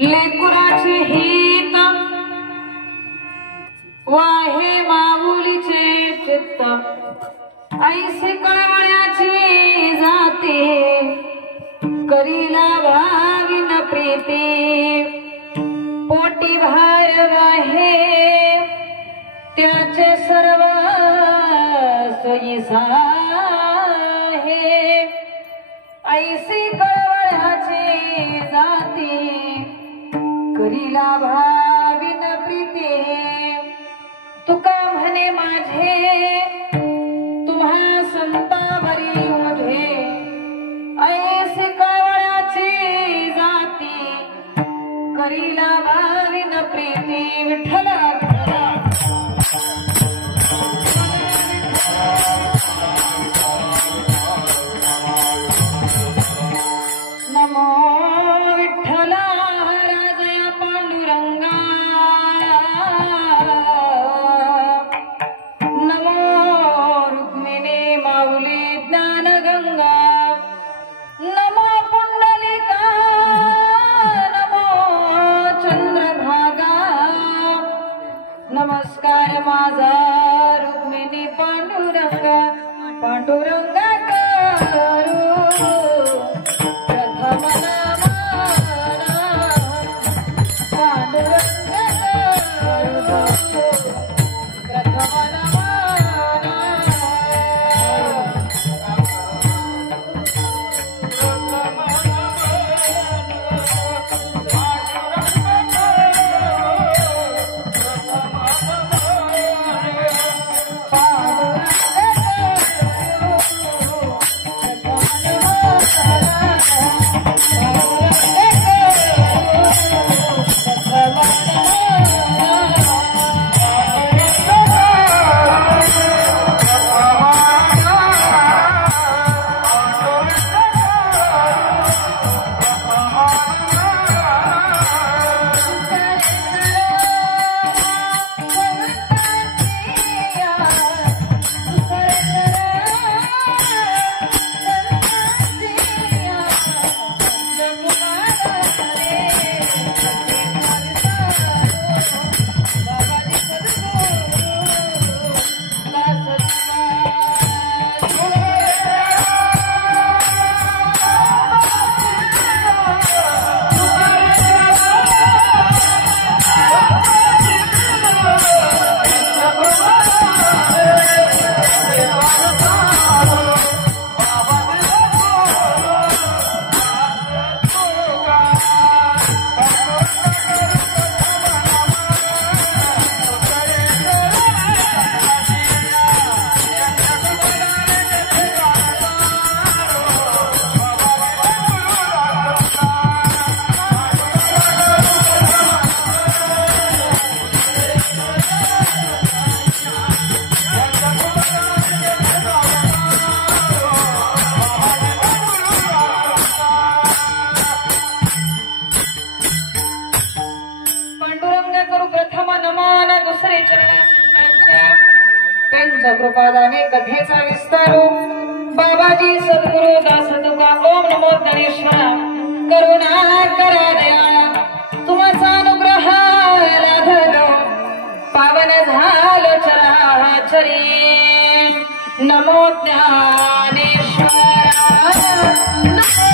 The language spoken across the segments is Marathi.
लेकुराचे हित वाहे माऊलीचे चित्त ऐसे कळवळ्याची जाते करीला भाविन प्रीती पोटी भार वाहे त्याचे सर्व सोयीसा आहे ऐसे कळवळ्याची जाते करीला भाविन प्रीती तुका म्हणे माझे तुम्हा संतावरी ओढे ऐसे कळवळ्याची जाती करीला भाविन प्रीती विठ्ठला नमो विठ्ठला राजया पांडुरंगा नमो रुक्मिणी माऊली ज्ञानगंगा नमो पुंडलिका नमो चंद्रभागा नमस्कार माझा रुक्मिणी पांडुरंगा पांडुरंगा करू प्रथम नमना पांडुरंगा करू प्रथम नमना कृपादाने कथेचा विस्तारू बाबाजी सद्गुरु दास तुका ओम नमो गणेश्वरा करुणा करा दया तुमचा अनुग्रह लाभलो पावन झालो चराचरी नमो ज्ञानेश्वरा नमो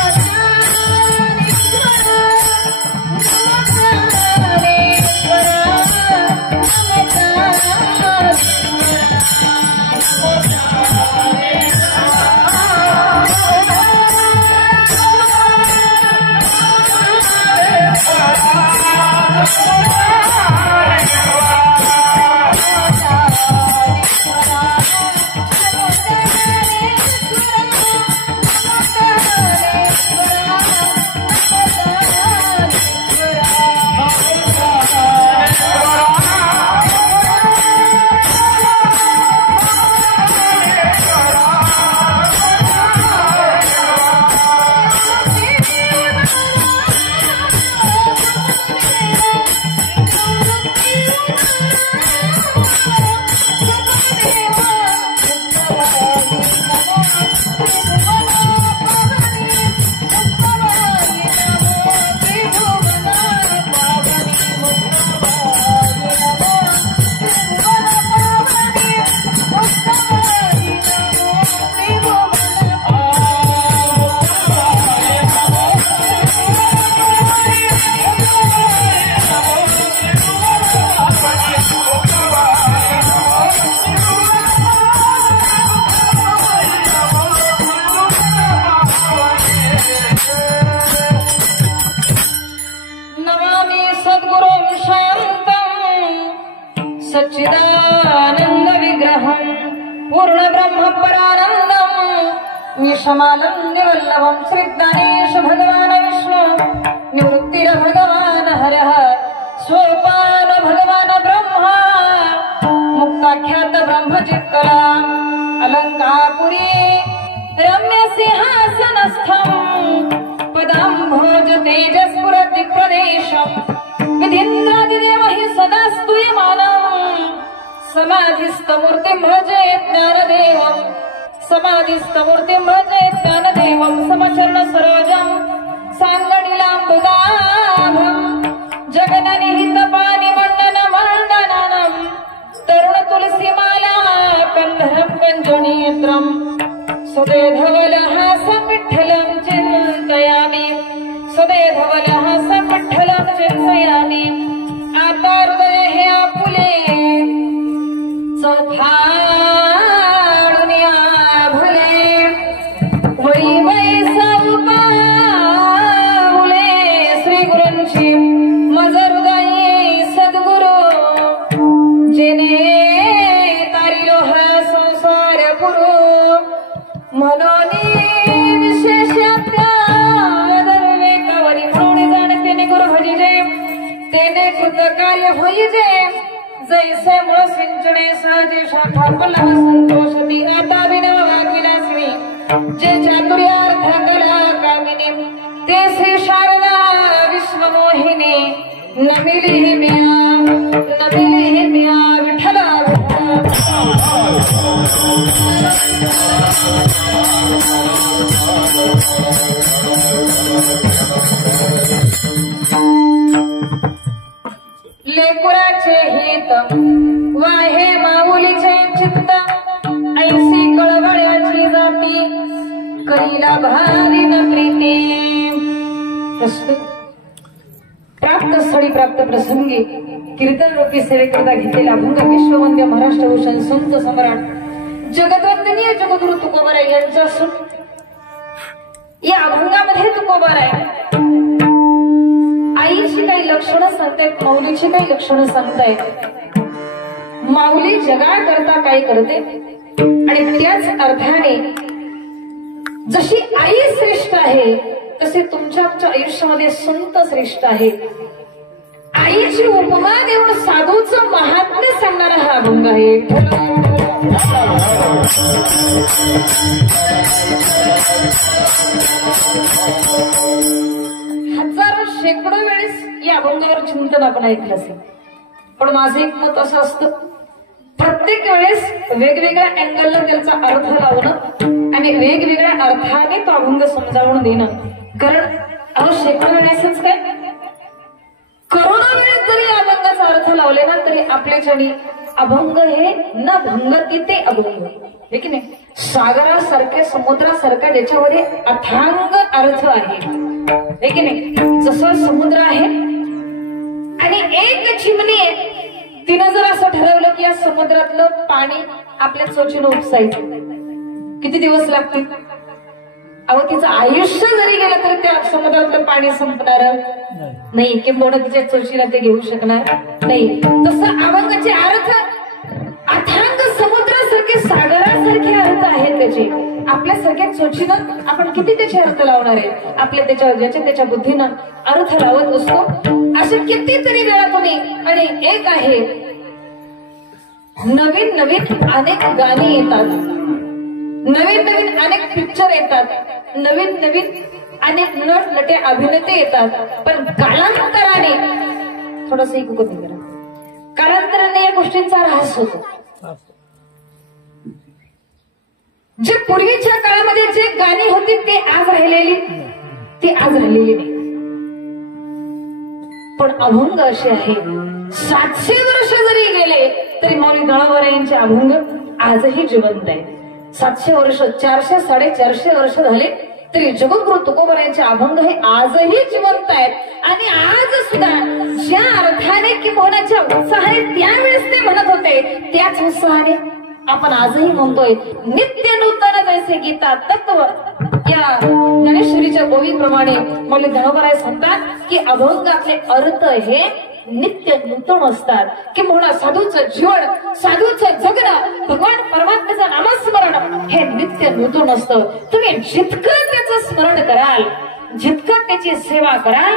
निशमानन्यवल्लभं श्रीज्ञानेश भगवान विष्णु निवृत्तिर भगवान हरः सोपान भगवान ब्रह्मा मुक्ताख्यात ब्रह्मचित्कला अलंकापुरी रम्य सिंहासनस्थं पदाम्भोज तेजस्फुरतिप्रदेशं विधीन्द्रादिदेवहि सदा स्तूयमानं समाधिस्थमूर्तिं भजे ज्ञानदेवं समाधिस्थमूर्तिं भजे ज्ञानदेवं समचरण सरोजं साङ्गणिलाम्बुदाभं जगननिहित पाणिमण्डन मण्डनानं तरुण तुलसीमाला कन्धरं कञ्जनेत्रं सदैधवलहासं विठ्ठलं चिन्तयामि सदैधवलहासं विठ्ठलं चिन्तयामि आता हृदय हे आपुले चौथाडुनिया भले वै वै सावकावले श्री गुरूंची मज हृदय सद्गुरु जेने तारिलो हा संसार पुरो मनोनी विशेष दर्वेकावरी म्हणून जाणते गुरु भजिजे तेने कृत कार्य होईजे जैसे मूळ सिंचने सहजे शाखा पल्लव संतोषती आता विनव वाग्विलासिनी जे चातुर्यार्थ कला कामिनी ते श्री शारदा विश्वमोहिनी नमिली मिया विठ्ठला लेकुराचे हित वाहे माऊलीचे चित्त ऐसी कळवळ्याची जाती करीला भारी न प्रीती प्राप्त स्थळी प्राप्त प्रसंगी कीर्तन रूपी सेवेकरता घेतलेला अभंग विश्ववंद्य महाराष्ट्र भूषण संत सम्राट जगद्वंदनीय जगद्गुरु तुकोबाराय यांचा असून या अभंगामध्ये तुकोबाराय आईची काही लक्षणं सांगतायत माऊलीची काही लक्षणं सांगतायत माऊली जगाकरता काय करते आणि त्याच अर्थाने जशी आई श्रेष्ठ आहे तसे तुमच्या आमच्या आयुष्यामध्ये संत श्रेष्ठ आहे आईची उपमा देऊन साधूचं महात्म्य सांगणारा हा अभंग आहे हजारो शेकडो वेळेस या अभंगावर चिंतन आपण ऐकलं असेल पण माझं एक मत असं असतं प्रत्येक वेळेस वेगवेगळ्या अँगलला त्याचा अर्थ लावणं आणि वेगवेगळ्या अर्थाने तो अभंग समजावून देणं कारण शेकडो वेळेसच काय करोडो वेळेस जरी अभंगाचा अर्थ लावले ना तरी आपल्याच्यानी अभंग हे न भंगती ते अभंग हे की नाही सागरासारख्या समुद्रासारख्या ज्याच्यामध्ये अथांग अर्थ आहे हे की नाही जसं समुद्र आहे आणि एक चिमणी आहे तिनं जर असं ठरवलं की या समुद्रातलं पाणी आपल्या चोचीनं उपसायचं किती दिवस लागतील अहो तिचं आयुष्य जरी गेलं तरी त्या समुद्रातलं पाणी संपणार नाही किंबहुना तिच्या चोचीला ते घेऊ शकणार नाही तसं अभंगाचे अर्थ अथांग समुद्रासारखे सागरासारखे अर्थ आहेत त्याचे आपल्यासारख्या चोचीनं आपण किती त्याचे अर्थ लावणार आहे आपल्या त्याच्या ज्याच्या त्याच्या बुद्धीनं अर्थ लावत असतो असे कितीतरी वेळा तुम्ही आणि एक आहे नवीन नवीन अनेक गाणी येतात नवीन नवीन अनेक पिक्चर येतात नवीन नवीन अनेक नट नटे अभिनेते येतात पण कालांतराने थोडस कालांतराने या गोष्टींचा ऱ्हास होतो जे पूर्वीच्या काळामध्ये जे गाणी होती ते आज राहिलेली नाही पण अभंग असे आहे 700 वर्ष जरी गेले तरी मौली दळवरे यांचे अभंग आजही जिवंत आहे 700 वर्ष 400 450 वर्ष झाले तरी जगद्गुरु तुकोबारायांचे अभंग हे आजही जिवंत आहेत आणि आज सुद्धा ज्या अर्थाने किंबहुनाच्या उत्साहाने त्यावेळेस ते म्हणत होते त्याच उत्साहाने आपण आजही म्हणतोय नित्य नूतन जैसे गीता तत्व या ज्ञानेश्वरीच्या गोवीप्रमाणे मौली दळवरे सांगतात की अभंगाचे अर्थ हे नित्य नूतन असतात. किंवा साधूचं जीवन, साधूचं जगणं, भगवान परमात्म्याचं नामस्मरण हे नित्य नूतन असतं. तुम्ही जितकं त्याचं स्मरण कराल, जितकं त्याची सेवा कराल,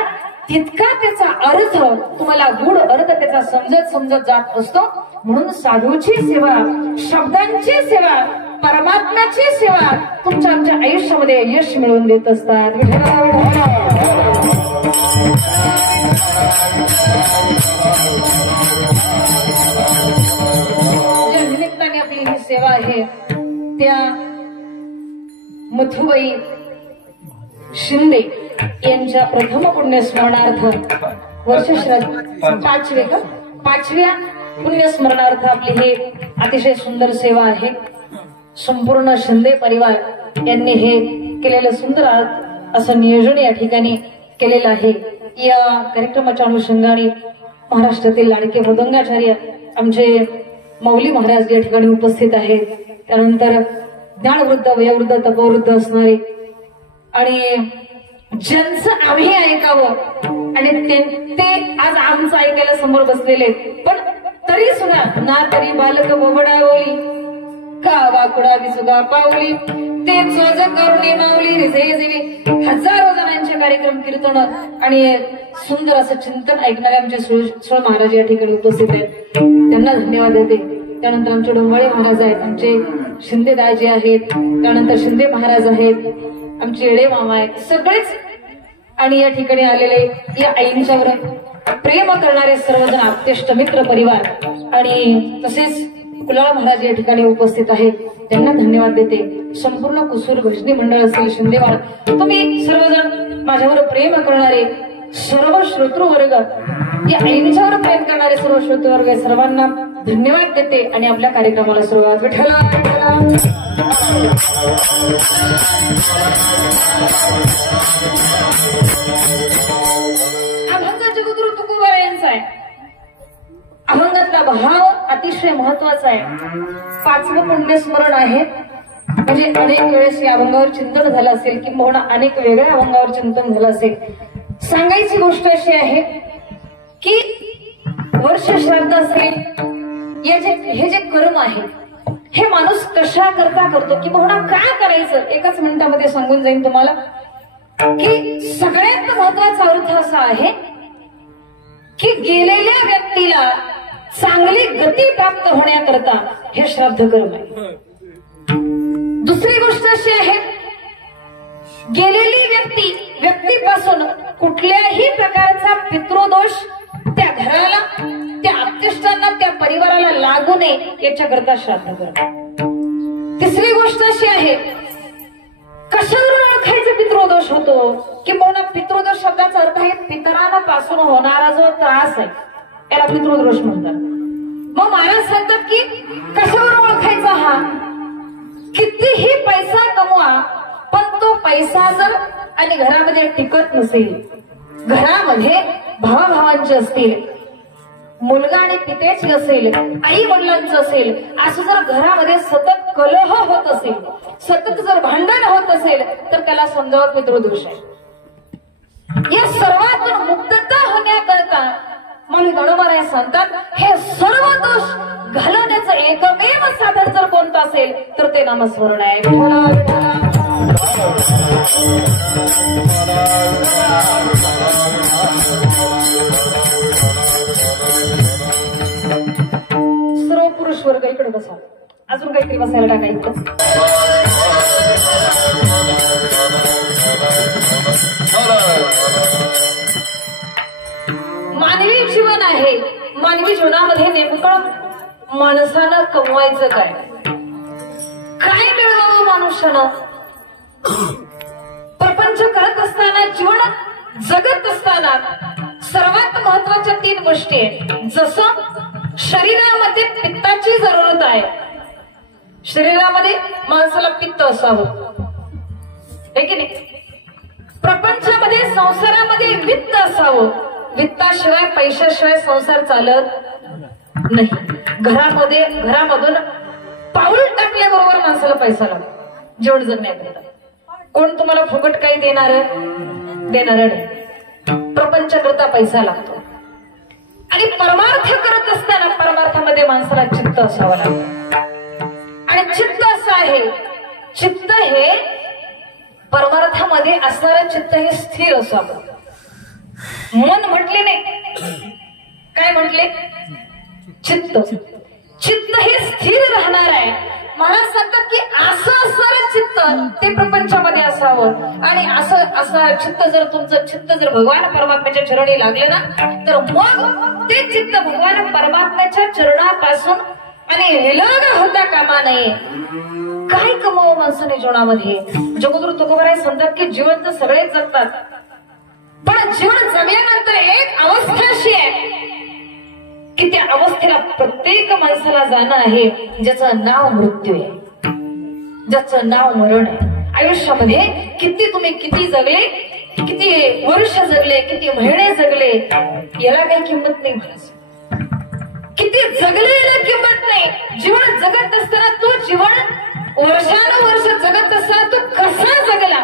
तितका त्याचा अर्थ तुम्हाला गूढ अर्थ त्याचा समजत जात असतो. म्हणून साधूची सेवा, शब्दांची सेवा, परमात्म्याची सेवा तुमच्या आमच्या आयुष्यामध्ये यश मिळवून देत असतात. ज्या निमित्ताने आपली ही सेवा आहे त्या मथुबाई शिंदे यांच्या प्रथम पुण्यस्मरणार्थ वर्षश्राद्ध पाचव्या पुण्यस्मरणार्थ आपली ही अतिशय सुंदर सेवा आहे. संपूर्ण शिंदे परिवार यांनी हे केलेलं सुंदर असं नियोजन या ठिकाणी केलेलं आहे. या कार्यक्रमाच्या अनुषंगाने महाराष्ट्रातील लाडके मृदंगाचार्य आमचे मौली महाराज या ठिकाणी उपस्थित आहेत. त्यानंतर ज्ञानवृद्ध, वयोवृद्ध, तपवृद्ध असणारे आणि ज्यांचं आम्ही ऐकावं आणि ते आज आमचं ऐकायला समोर बसलेले, पण तरी सुद्धा ना तरी बालक बोबडावली का वाकुडा विसुगा पावली ते चोज करुणी माऊली रिझेजेवी. हजारो जणांचे कार्यक्रम, कीर्तन आणि सुंदर असं चिंतन ऐकणारे आमचे सुळ महाराज या ठिकाणी उपस्थित आहेत. त्यांना धन्यवाद देते. त्यानंतर आमचे डोंबाळे महाराज आहेत, आमचे शिंदे दाजी आहेत, त्यानंतर शिंदे महाराज आहेत, आमचे येडे मामा आहेत, सगळेच आणि या ठिकाणी आलेले या आईंच्यावर प्रेम करणारे सर्वजण, आप्तेष्ट मित्र परिवार आणि तसेच कुलाळ महाराज या ठिकाणी उपस्थित आहेत. त्यांना धन्यवाद देते. संपूर्ण कुसूर भजनी मंडळ असेल, शिंदेवाड, तुम्ही सर्वजण माझ्यावर प्रेम करणारे सर्व श्रोतृवर्ग, या आईंच्यावर प्रेम करणारे सर्व श्रोतृवर्ग, सर्वांना धन्यवाद देते आणि आपल्या कार्यक्रमाला सुरुवात. विठ्ठल अभंग जगद्गुरु तुकोबा यांचा आहे. अभंगातला भाव अतिशय महत्वाचा आहे. पाचवं पुण्यस्मरण आहे. म्हणजे अनेक वेळेस या अभंगावर चिंतन झालं असेल किंवा अनेक वेगळ्या अभंगावर चिंतन झालं असेल. सांगायची गोष्ट अशी आहे की वर्ष श्राद्ध असेल, हे जे कर्म आहे हे माणूस कशा करता करतो किंवा का करायचं, एकाच मिनिटामध्ये सांगून जाईन तुम्हाला की सगळ्यात महत्वाचा अर्थ असा आहे की गेलेल्या व्यक्तीला चांगली गती प्राप्त होण्याकरता हे श्राद्ध कर्म आहे. दुसरी गोष्ट अशी आहे, गेलेली व्यक्तीपासून कुठल्याही प्रकारचा पितृदोष त्या घराला, त्या आप्तेष्टांना, त्या परिवाराला लागू नये याच्याकरता श्राद्ध कर्म. तिसरी गोष्ट अशी आहे, कशावरून ओळखायचा पितृदोष होतो किंवा पितृदोष शब्दाचा अर्थ आहे पितरांपासून होणारा जो त्रास आहे याला पितृदोष म्हणतात. मग महाराज सांगतात की कशावरून ओळखायचा, हा कितीही पैसा कमवा पण तो पैसा जर आणि घरामध्ये टिकत नसेल, घरामध्ये भावाभावांचे असतील, मुलगा आणि पितेची असेल, आई वडिलांचं असेल, असं जर घरामध्ये सतत कलह होत असेल, सतत जर भांडण होत असेल तर त्याला समजावं पितृदोष आहे. या सर्वातून मुक्तता होण्याकरता मला गणमाराय सांगतात हे सर्व दोष घालवण्याचं एकमेव साधन जर कोणतं असेल तर ते नामस्मरण आहे. सर्व पुरुष वर्ग इकडे बसा, अजून काहीतरी बसायला टाकायचं. मानवी जीवन आहे. मानवी जीवनामध्ये नेमकं माणसानं कमवायचं काय, काय मिळवावं मनुष्यानं. प्रपंच करत असताना, जीवन जगत असताना सर्वात महत्वाच्या 3 गोष्टी आहेत. जसं शरीरामध्ये पित्ताची जरूरत आहे, शरीरामध्ये माणसाला पित्त असावं, आहे की नाही. प्रपंचामध्ये, संसारामध्ये वित्त असावं, वित्ताशिवाय, पैशाशिवाय संसार चालत नाही. घरामधून पाऊल टाकल्याबरोबर माणसाला पैसा लागतो जेवण जगण्याकरता. कोण तुम्हाला फुकट काही देणार नाही. प्रपंच करता पैसा लागतो. आणि परमार्थ करत असताना परमार्थामध्ये माणसाला चित्त असावं लागतं. आणि चित्त असं आहे, चित्त हे परमार्थामध्ये असणारं चित्त हे स्थिर असावं. मन म्हटले नाही, काय म्हटले? चित्त. चित्त हे स्थिर राहणार आहे. महाराज सांगतात की असं असणारं चित्त ते प्रपंचामध्ये असावं. आणि असं चित्त जर तुमचं चित्त जर भगवान परमात्म्याच्या चरणी लागलं ना, तर मग ते चित्त भगवान परमात्म्याच्या चरणापासून आणि विलग होता कामा नये. काय कमावं माणसाने जीवनामध्ये? जगद्गुरु तुकोबाराय सांगतात की जीवन तर सगळेच जगतात, पण जीवन जगल्यानंतर एक अवस्था अशी आहे की त्या अवस्थेला प्रत्येक माणसाला जाणं आहे, ज्याचं नाव मृत्यू आहे, ज्याचं नाव मरण आहे. आयुष्यामध्ये किती जगले, किती वर्ष जगले, किती महिने जगले, याला काही किंमत नाही. महाराज किती जगले याला किंमत नाही. जीवन जगत असताना तो जीवन वर्षानुवर्ष जगत असताना तो कसा जगला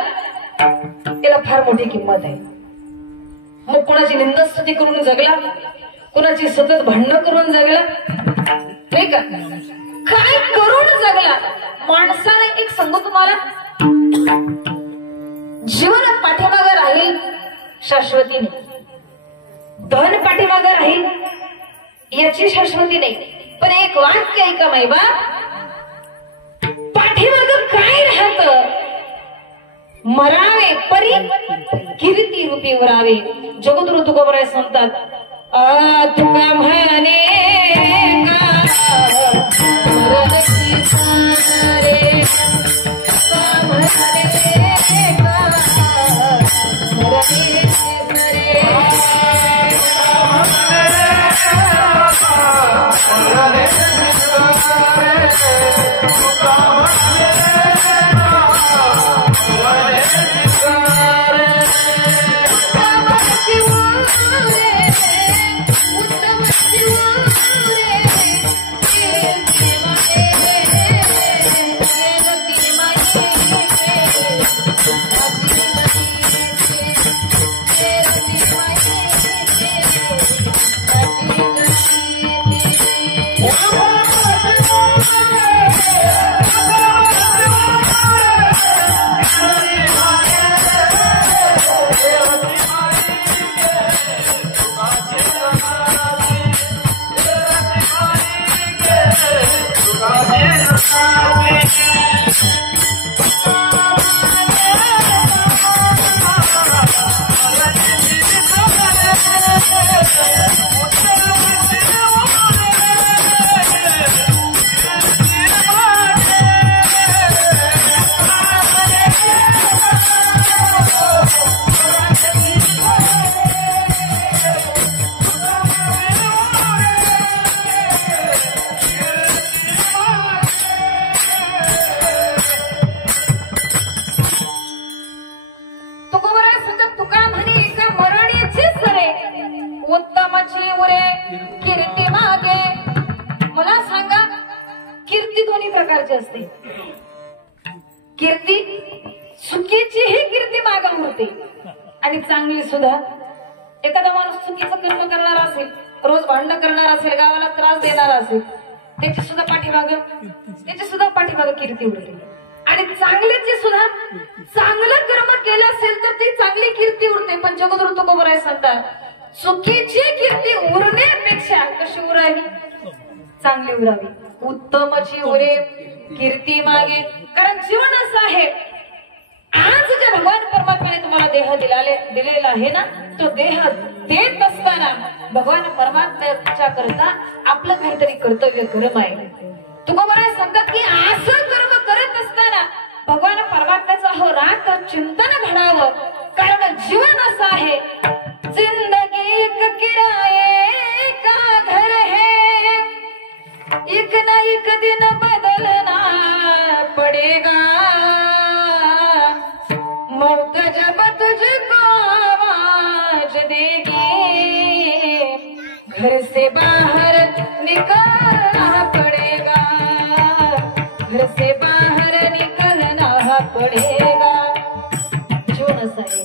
याला फार मोठी किंमत आहे. मग कोणाची निंदास्तुती करून जगला, कोणाची सतत भांडणं करून जगला, नाही का? काय करून जगला? माणसाने एक सांगू तुम्हाला, जीवन पाठीमागे राहील शाश्वतीने, धन पाठीमागे राहील याची शाश्वती नाही. पण एक वाक्य ऐका मायबा, पाठीमागे काय राहत? मरावे परी कीर्ती रूपी वरावे. जगद्गुरु तुकोबाराय सांगतात, तुका म्हणे उत्तमाची उरे कीर्ती मागे. मला सांगा, कीर्ती दोन्ही प्रकारची असते. कीर्ती चुकीची ही कीर्ती मागं होते आणि चांगली सुद्धा. एखादा माणूस चुकीचं कर्म करणारा असेल, रोज भांडण करणारा असेल, गावाला त्रास देणारा असेल, त्याची सुद्धा पाठीमागं कीर्ती उरते. आणि चांगल्याची सुद्धा चांगलं कर्म केलं असेल तर ती चांगली कीर्ती उरते. पण जगद्गुरु तुकोबाराय सांगतात, चुकीची कीर्ती उरण्यापेक्षा कशी उरावी? चांगली उरावी. उत्तमची उरे कीर्ती मागे. कारण जीवन असं आहे, आज जे भगवान परमात्म्याने तुम्हाला देह दिलेला आहे ना, तो देह देत असताना भगवान परमात्म्याच्या करता आपलं काहीतरी कर्तव्य कर्म आहे. तुकोबाराय सांगतात की असं कर्म करत असताना भगवान परमात्म्याचं हो रात चिंतन घडावं. कारण जीवन असं आहे, जिंदगी एक किराए का घर है, एक ना एक दिन बदलना पड़ेगा, मौत जब तुझको आवाज देगी, घर से बाहर निकलना पड़ेगा, घर से बाहर निकलना पड़ेगा. जीवन असं आहे,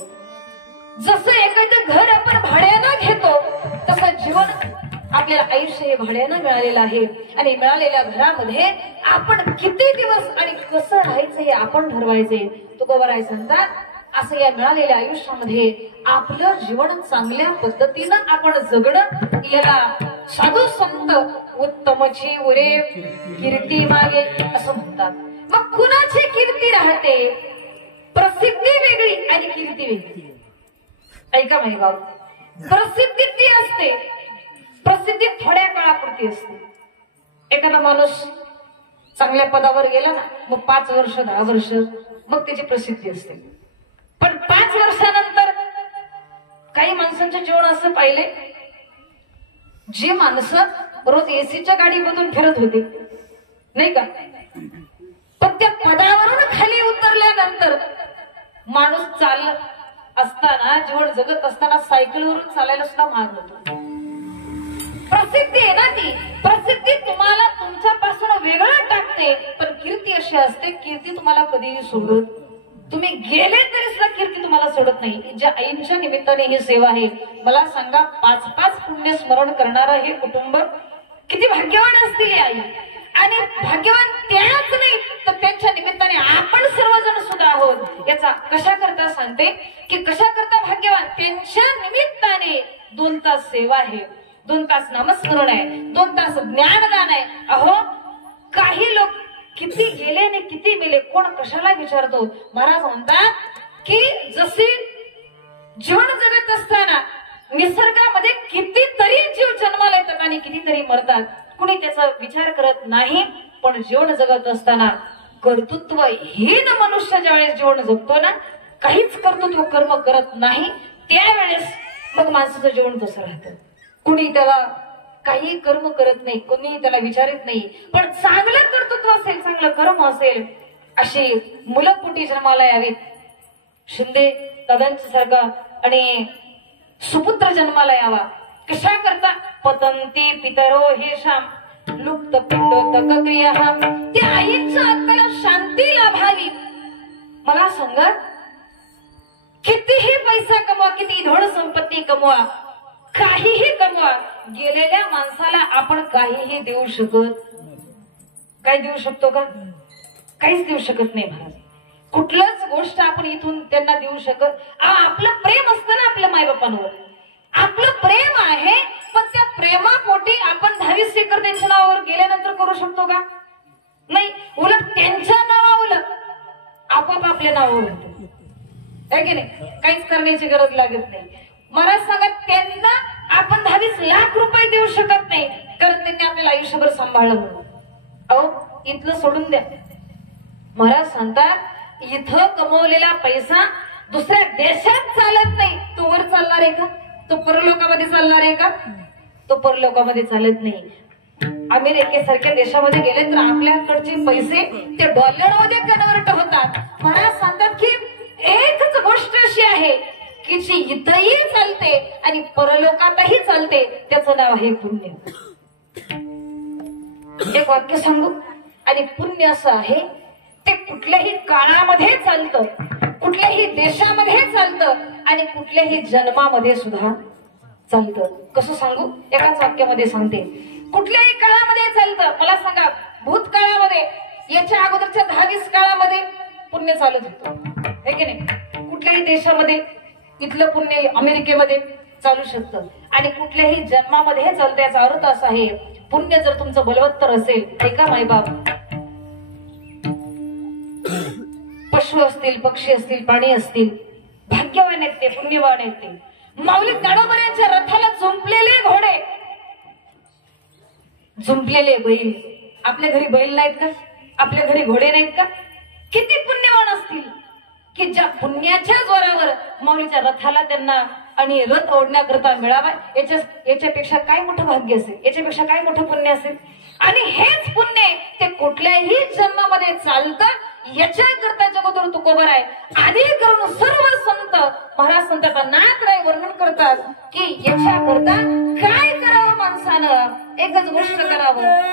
जसं एखादं घर आपण भाड्यानं घेतो तसं जीवन आपल्याला आयुष्य हे भाड्यानं मिळालेलं आहे आणि मिळालेल्या घरामध्ये आपण किती दिवस आणि कसं राहायचं हे आपण ठरवायचे. तुकोबाराय सांगतात असं या मिळालेल्या आयुष्यामध्ये आपलं जीवन चांगल्या पद्धतीनं आपण जगणं याला साधू संत उत्तमची उरे कीर्ती मागे असं म्हणतात. मग कुणाची कीर्ती राहते? प्रसिद्धी वेगळी आणि कीर्ती वेगळी. ऐका माही बाब, प्रसिद्धी ती असते, प्रसिद्धी थोड्या काळापुरती असते. एखादा माणूस चांगल्या पदावर गेला ना, मग 5 वर्ष 10 वर्ष मग त्याची प्रसिद्धी असते. पण 5 वर्षानंतर काही माणसांचं जीवन असं पाहिले, जी माणसं रोज एसीच्या गाडीमधून फिरत होती नाही का, पण त्या पदावरून खाली उतरल्यानंतर माणूस चालत असताना, जीवन जगत असताना सायकलवरून चालायला सुद्धा मार्ग होतो. प्रसिद्धी आहे ना ती. प्रसिद्धी तुम्हाला तुमच्यापासून वेगळं टाकते, पण कीर्ती अशी असते, कीर्ती तुम्हाला कधीही सोडत, तुम्ही गेले तरी सुद्धा कीर्ती तुम्हाला सोडत नाही. ज्या आईंच्या निमित्ताने ही सेवा आहे, मला सांगा 5-5 पुण्य स्मरण करणारं हे कुटुंब किती भाग्यवान असते आई. आणि भाग्यवान त्याच नाही तर त्यांच्या निमित्ताने आपण सर्वजण सुद्धा आहोत. याचा कशा करता सांगते की कशा करता भाग्यवान, त्यांच्या निमित्ताने 2 तास सेवा आहे, 2 तास नामस्मरण आहे, 2 तास ज्ञानदान आहे. अहो काही लोक किती गेले आणि किती मेले कोण कशाला विचारतो. महाराज म्हणतात की जसे जीवन जगत असताना निसर्गामध्ये कितीतरी जीव जन्माला येतात आणि कितीतरी मरतात, कुणी त्याचा विचार करत नाही. पण जीवन जगत असताना कर्तृत्वहीन मनुष्य ज्यावेळेस जीवन जगतो ना, काहीच कर्तृत्व कर्म करत नाही, त्यावेळेस मग माणसाचं जीवन तसं राहतं. कुणी त्याला काही कर्म करत नाही, कोणी त्याला विचारित नाही. पण चांगलं कर्तृत्व असेल, चांगलं कर्म असेल, अशी मुलं पोटी जन्माला यावीत. शिंदे दादांच्या सारखा आणि सुपुत्र जन्माला यावा. कशा करता? पतंती पितरो हे शाम लुप्त पिंडोदक क्रिया. त्या आईच्या आत्म्याला शांती लाभावी. मला सांगा, कितीही पैसा कमवा, किती धन संपत्ती कमवा, काहीही कमवा, गेलेल्या माणसाला आपण काहीही देऊ शकत? काय देऊ शकतो का? काहीच देऊ शकत नाही महाराज. कुठलंच गोष्ट आपण इथून त्यांना देऊ शकत. आपलं प्रेम असतं ना आपल्या मायबापांवर, आपलं प्रेम आहे, पण त्या प्रेमापोटी आपण 10-20 एकर त्यांच्या नावावर गेल्यानंतर करू शकतो का? नाही. उलट त्यांच्या नावावर आपोआप आपल्या नावावर होतं, आहे की नाही? काहीच करण्याची गरज लागत नाही. मला सांगा, त्यांना आपण 10-20 लाख रुपये देऊ शकत नाही, कारण त्यांनी आपल्याला आयुष्यभर सांभाळलं म्हणून. अहो इथलं सोडून द्या. महाराज सांगतात, इथं कमवलेला पैसा दुसऱ्या देशात चालत नाही. तो वर चालणार आहे का? तो परलोकामध्ये चालणार आहे का? तो परलोकामध्ये चालत नाही. अमेरिकेसारख्या देशामध्ये गेले तर आपल्याकडचे पैसे ते डॉलरमध्ये कन्वर्ट होतात. महाराज सांगतात की एकच गोष्ट अशी आहे की जी इथंही चालते आणि परलोकातही चालते, त्याचं नाव आहे पुण्य. एक वाक्य सांगू, आणि पुण्य असं आहे ते कुठल्याही काळामध्ये चालतं, कुठल्याही देशामध्ये चालतं आणि कुठल्याही जन्मामध्ये सुद्धा चालतं. कसं सांगू? एकाच वाक्यामध्ये सांगते. कुठल्याही काळामध्ये चालतं. मला सांगा, भूतकाळामध्ये, याच्या अगोदरच्या 10-20 काळामध्ये पुण्य चालत होतं, है की नाही? कुठल्याही देशामध्ये इथलं पुण्य अमेरिकेमध्ये चालू शकतं आणि कुठल्याही जन्मामध्ये हे चालतं. याचा अर्थ असा आहे, पुण्य जर तुमचं बलवत्तर असेल, ऐका मायबाप, पशु असतील, पक्षी असतील, प्राणी असतील, भाग्यवान आहेत ते, पुण्यवान आहेत ते. माऊली दाडोबर यांच्या रथाला झुंपलेले घोडे, झुंपलेले बैल. आपल्या घरी बैल नाहीत का? आपल्या घरी घोडे नाहीत का? किती पुण्यवान असतील की ज्या पुण्याच्या जोरावर माऊलीच्या रथाला त्यांना आणि रथ ओढण्याकरता मिळावा. याच्यापेक्षा काय मोठं भाग्य असेल, याच्यापेक्षा काय मोठं पुण्य असेल? आणि हेच पुण्य ते कुठल्याही जन्मामध्ये चालतं. याच्याकरता जगद्गुरु तुकोबाराय आधी करून सर्व संत महाराज संतांचा नाथराय वर्णन करतात की याच्याकरता काय करावं माणसानं? एकच गोष्ट करावं,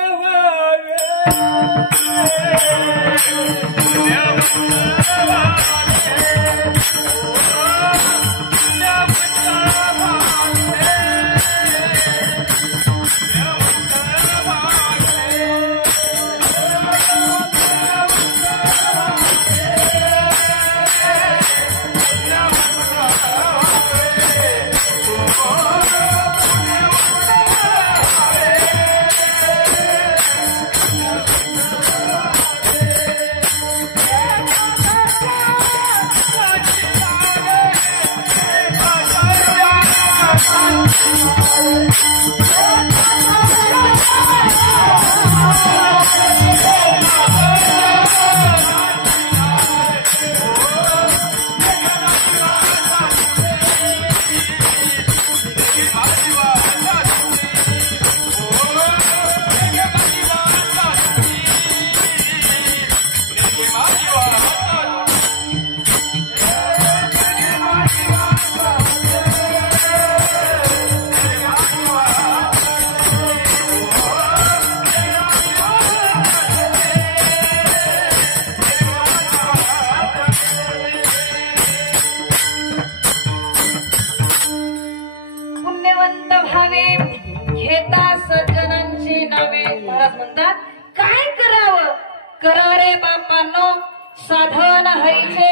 साधन हरीचे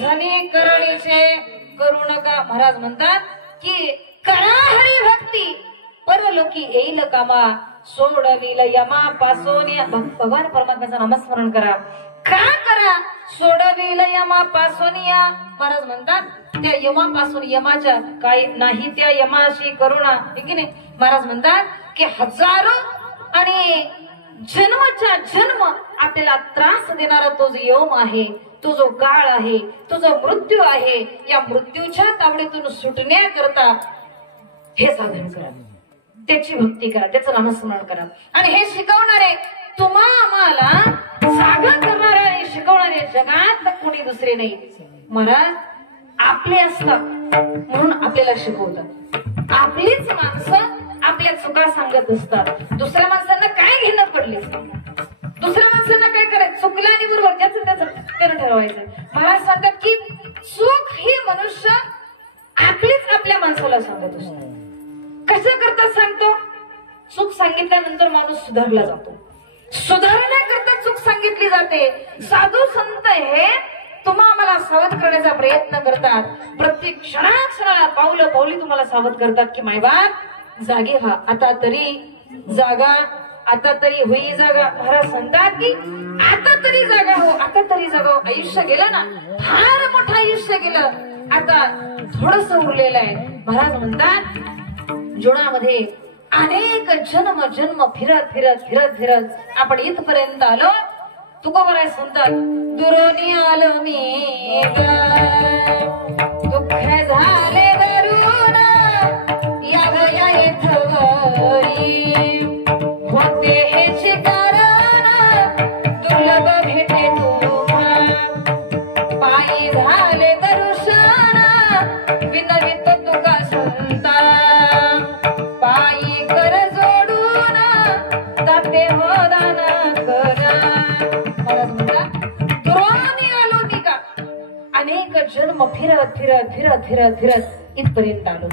झनी करणीचे करू नका. महाराज म्हणतात की करा हरी भक्ती परलोकी येईल कामा सोडविल यमा पासून. भगवान परमात्म्याचं नामस्मरण करा. का करा सोडविल यमा पासून. या महाराज म्हणतात त्या यमापासून यमाच्या काही नाही त्या यमाशी करुणा की नाही. महाराज म्हणतात की हजारो आणि जन्मच्या जन्म आपल्याला त्रास देणारा तो जो यम आहे, तो जो काळ आहे, तो जो मृत्यू आहे, या मृत्यूच्या तावडीतून सुटण्याकरता हे साधन करा, त्याची भक्ती करा, त्याचं नामस्मरण करा. आणि हे शिकवणारे तुम्हा आम्हाला जागा करणारे आणि शिकवणारे जगात कोणी दुसरे नाही. महाराज आपले असतात म्हणून आपल्याला शिकवतात. आपलीच माणसं आपल्या चुका सांगत असतात. दुसऱ्या माणसांना काय घेणं पडले, दुसऱ्या माणसांना काय करायचं, चुकलं आणि बरोबर ज्याचं त्याचं त्यानं ठरवायचं. महाराज सांगतात की चूक ही मनुष्य आपलीच आपल्या माणसाला सांगत असतो. कशा करता सांगतो, चूक सांगितल्यानंतर माणूस सुधारला जातो. सुधारण्याकरता चूक सांगितली जाते. साधू संत हे तुम्हाला आम्हाला सावध करण्याचा प्रयत्न करतात. प्रत्येक क्षणाक्षणाला पावलं पावली तुम्हाला सावध करतात की मायबाप जागे व्हा, आता तरी जागा, आता तरी होई जागा. महाराज सांगतात की आता तरी जागा हो, आता तरी जागा हो. आयुष्य गेलं ना, फार मोठं आयुष्य गेलं, आता थोडस उरलेलं आहे. महाराज म्हणतात जीवनामध्ये अनेक जन्म जन्म फिरत फिरत फिरत फिरत आपण इथपर्यंत आलो. तुकोबराय म्हणतात दुरोनी आलो मी दुःख झाले धरून या येथवरी होते हेचे कारण दुर्लभ भेटे तुम्हा पायी झाले दर्शन विनवित तुका संता पायी कर जोडून जाते हो दान करा. महाराज म्हणतात दुरोणी आलो मी का, अनेक जन्म फिरत फिरत फिरत फिरत फिरत इथपर्यंत आलो.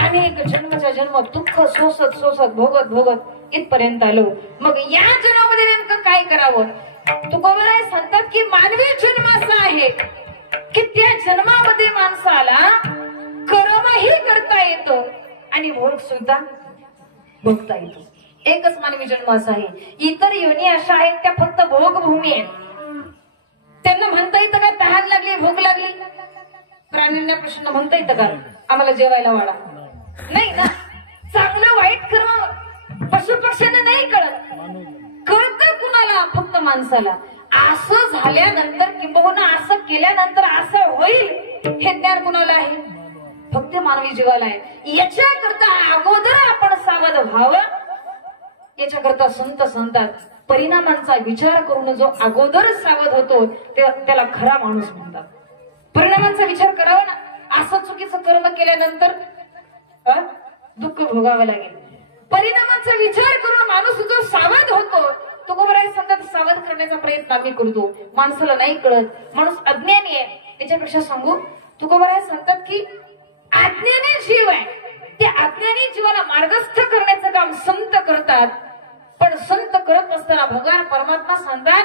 अनेक जन्मच्या जन्म दुःख सोसत सोसत भोगत भोगत इथपर्यंत आलो. मग या जन्मामध्ये नेमकं काय करावं. तुकोबराय सांगतात की मानवी जन्म असा आहे की त्या जन्मामध्ये माणसाला कर्मही करता येतं आणि भोग सुद्धा भोगता येतो. एकच मानवी जन्म असा आहे. इतर योनी अशा आहेत त्या फक्त भोगभूमी आहेत. त्यांना म्हणता येतं का तहान लागली भूक लागली, प्राण्यांना प्रश्न म्हणता येतं का आम्हाला जेवायला वाढा, नाही ना. चांगलं वाईट कर्म पशु पक्ष्यांना नाही कळत, कळतं कुणाला, फक्त माणसाला. असं झाल्यानंतर किंबहुना असं केल्यानंतर असं होईल हे ज्ञान कुणाला आहे, फक्त मानवी जीवाला आहे. याच्याकरता अगोदर आपण सावध व्हावं. याच्याकरता संत सांगतात परिणामांचा विचार करून जो अगोदर सावध होतो त्याला खरा माणूस म्हणतात. परिणामांचा विचार करावा ना. असं चुकीचं कर्म केल्यानंतर दुःख भोगावं लागेल. परिणामांचा विचार करून माणूस जो सावध होतो तो गोबराय सांगतात सावध करण्याचा प्रयत्न आम्ही करतो. माणसाला नाही कळत, माणूस अज्ञानी आहे. याच्यापेक्षा सांगू तुकोबराय सांगतात की अज्ञानी जीव आहे, त्या अज्ञानी जीवाला मार्गस्थ करण्याचं काम संत करतात. पण संत करत असताना भगवान परमात्मा सांगतात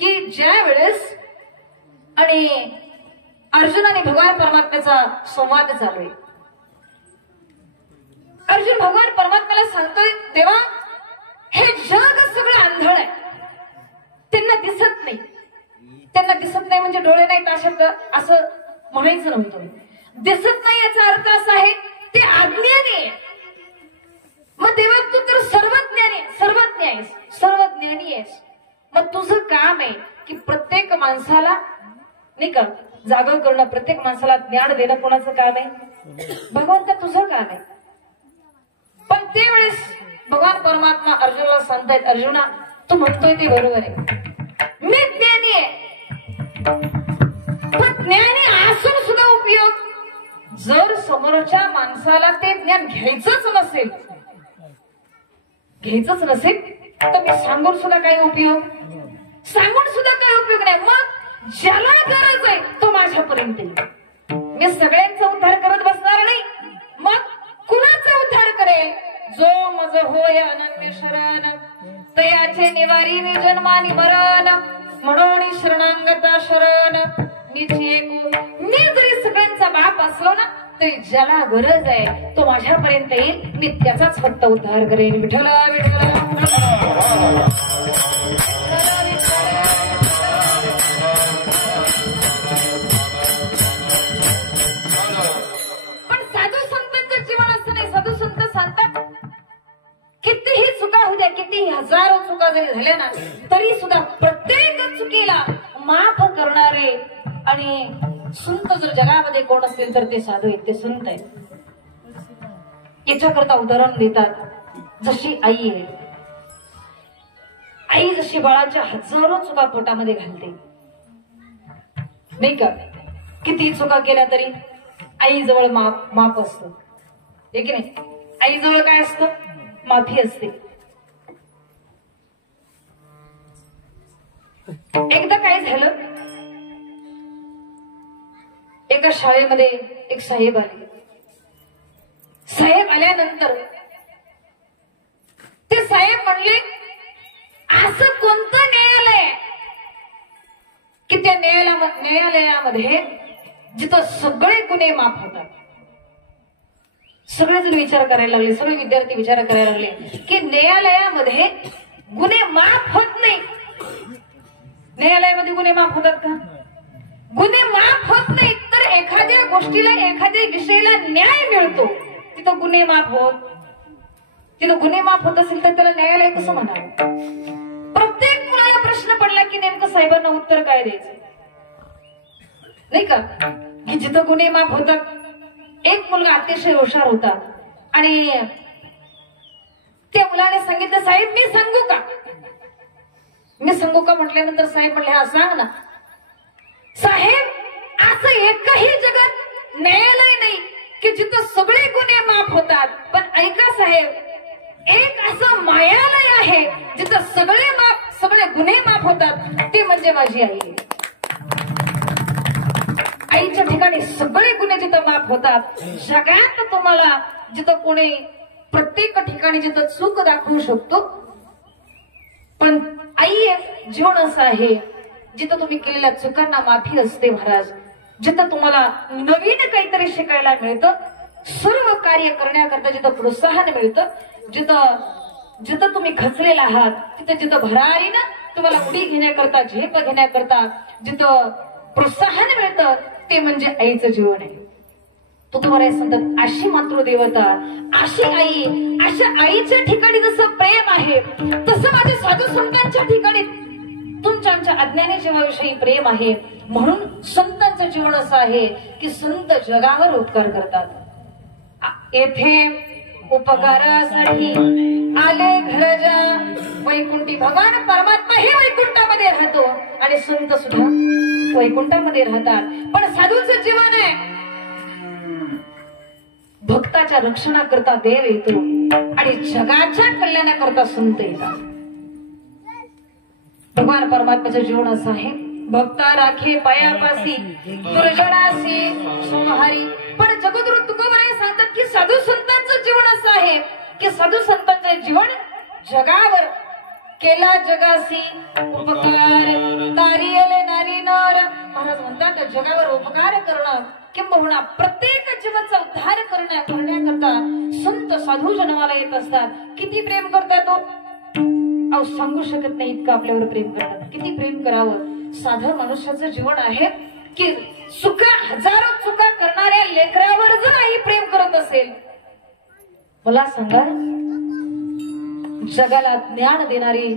की ज्या वेळेस आणि अर्जुन आणि भगवान परमात्म्याचा संवाद चालू आहे. अर्जुन भगवान परमात्म्याला सांगतोय देवा हे जग सगळं आंधळ आहे, त्यांना दिसत नाही. त्यांना दिसत नाही म्हणजे डोळे नाहीत असं म्हणायचं नव्हतं. दिसत नाही याचा अर्थ असा आहे ते अज्ञानी आहे. मग देवा तू तर सर्वज्ञ आहेस. मग तुझं काम आहे की प्रत्येक माणसाला नाही का जागर करणं, प्रत्येक माणसाला ज्ञान देणं कोणाचं काम आहे? भगवंत तुझं काम आहे. पण त्यावेळेस भगवान परमात्मा अर्जुनाला सांगतायत, अर्जुना तू म्हणतोय ते बरोबर आहे, मी ज्ञानी आहे. पण ज्ञानी असून सुद्धा उपयोग जर समोरच्या माणसाला ते ज्ञान घ्यायचंच नसेल तर मी सांगून सुद्धा काही उपयोग नाही. मग ज्याला गरज आहे तो माझ्यापर्यंत येईल. मी सगळ्यांचा उद्धार करत बसणार नाही. मग कुणाचा उद्धार करेल? जो मज होय अनन्य शरण तयाचे निवारी जन्मानी मरण म्हणून शरणांगता शरण मी जरी सगळ्यांचा बाप असलो ना तरी ज्याला गरज आहे तो माझ्यापर्यंत येईल. मी त्याचाच फक्त उद्धार करेन. विठ्ठल पण साधू संतांचं जीवन असं नाही. साधू संत सांगतात कितीही चुका होऊ द्या, कितीही हजारो चुका जरी झाल्या ना तरी सुद्धा प्रत्येक चुकीला माफ करणारे आणि संत जर जगामध्ये कोण असतील तर ते साधू आहेत, ते संत आहेत. याच्याकरता उदाहरण देतात. जशी आई आहे, आई जशी बाळाच्या हजारो चुका पोटामध्ये घालते नाही का, किती चुका केल्या तरी आईजवळ माफ असतं, हे की नाही? आईजवळ काय असतं? माफी असते. एकदा काय झालं, एका शाळेमध्ये एक साहेब आले. साहेब आल्यानंतर ते साहेब म्हणले, असं कोणतं न्यायालय की त्या न्यायालयामध्ये जिथं सगळे गुन्हे माफ होतात? सगळेजण विचार करायला लागले, सगळे विद्यार्थी विचार करायला लागले की न्यायालयामध्ये गुन्हे माफ होत नाही. न्यायालयामध्ये गुन्हे माफ होतात का? गुन्हे माफ होत नाही. तर एखाद्या गोष्टीला, एखाद्या विषयाला न्याय मिळतो तिथं गुन्हे माफ होत असेल तर त्याला न्यायालय कसं म्हणावं? प्रत्येक मुलाला प्रश्न पडला की नेमकं साहेबांना उत्तर काय द्यायचं नाही का? की जिथं गुन्हे माफ होतात. एक मुलगा अतिशय हुशार होता आणि त्या मुलाने सांगितलं, साहेब मी सांगू का म्हटल्यानंतर साहेब म्हणले, हा सांग ना. साहेब, असं एकही जगात न्यायालय नाही की जिथं सगळे गुन्हे माफ होतात. पण ऐका साहेब, एक असं मायालय आहे जिथं सगळे गुन्हे माफ होतात, ते म्हणजे माझी आई. आईच्या ठिकाणी सगळे गुन्हे जिथं माफ होतात. जगात तुम्हाला जिथं कोणी प्रत्येक ठिकाणी जिथं चूक दाखवू शकतो, पण आई जीवन असं आहे जिथं तुम्ही केलेल्या चुकांना माफी असते महाराज. जिथं तुम्हाला नवीन काहीतरी शिकायला मिळतं, सर्व कार्य करण्याकरता जिथं प्रोत्साहन मिळतं, जिथं तुम्ही खचलेला आहात जिथं भरारीनं तुम्हाला उडी घेण्याकरता, झेप घेण्याकरता जिथं प्रोत्साहन मिळतं, ते म्हणजे आईचं जीवन आहे. तो तुम्हाला सांगतात, अशी मातृदेवता, अशी आई, अशा आईच्या ठिकाणी जसं प्रेम आहे तसं माझ्या साधू संतांच्या ठिकाणी तुमच्या आमच्या अज्ञानी जीवाविषयी प्रेम आहे. म्हणून संतांचं जीवन असं आहे की संत जगावर उपकार करतात. येथे उपकारासाठी आले घरजा वैकुंठी. भगवान परमात्मा हे वैकुंठामध्ये राहतो आणि संत सुद्धा वैकुंठामध्ये राहतात. पण साधूचं जीवन आहे, भक्ताच्या रक्षणाकरता देव येतो आणि जगाच्या कल्याणाकरता संत येतात. भगवान परमात्म्याचं जीवन असं आहे, भक्ता राखे पायापासी दुर्जनासी सुमहारी. पण जगद्गुरु तुकोबाराय सांगतात की साधू संतांचं जीवन असं आहे की साधू संतांचं जीवन जगावर केला जगासी उपकार तारियले नारी नर. महाराज म्हणतात जगावर उपकार करणं किंबहुना प्रत्येक जीवाचा उद्धार करण्याकरता संत साधू जन्माला येत असतात. किती प्रेम करतात तो अहो सांगू शकत नाही, इतकं आपल्यावर प्रेम करतात. किती प्रेम करावं. साधं मनुष्याचं जीवन आहे की हजारो चुका करणाऱ्या लेकरावर जर आई प्रेम करत असेल, मला सांगा जगाला ज्ञान देणारी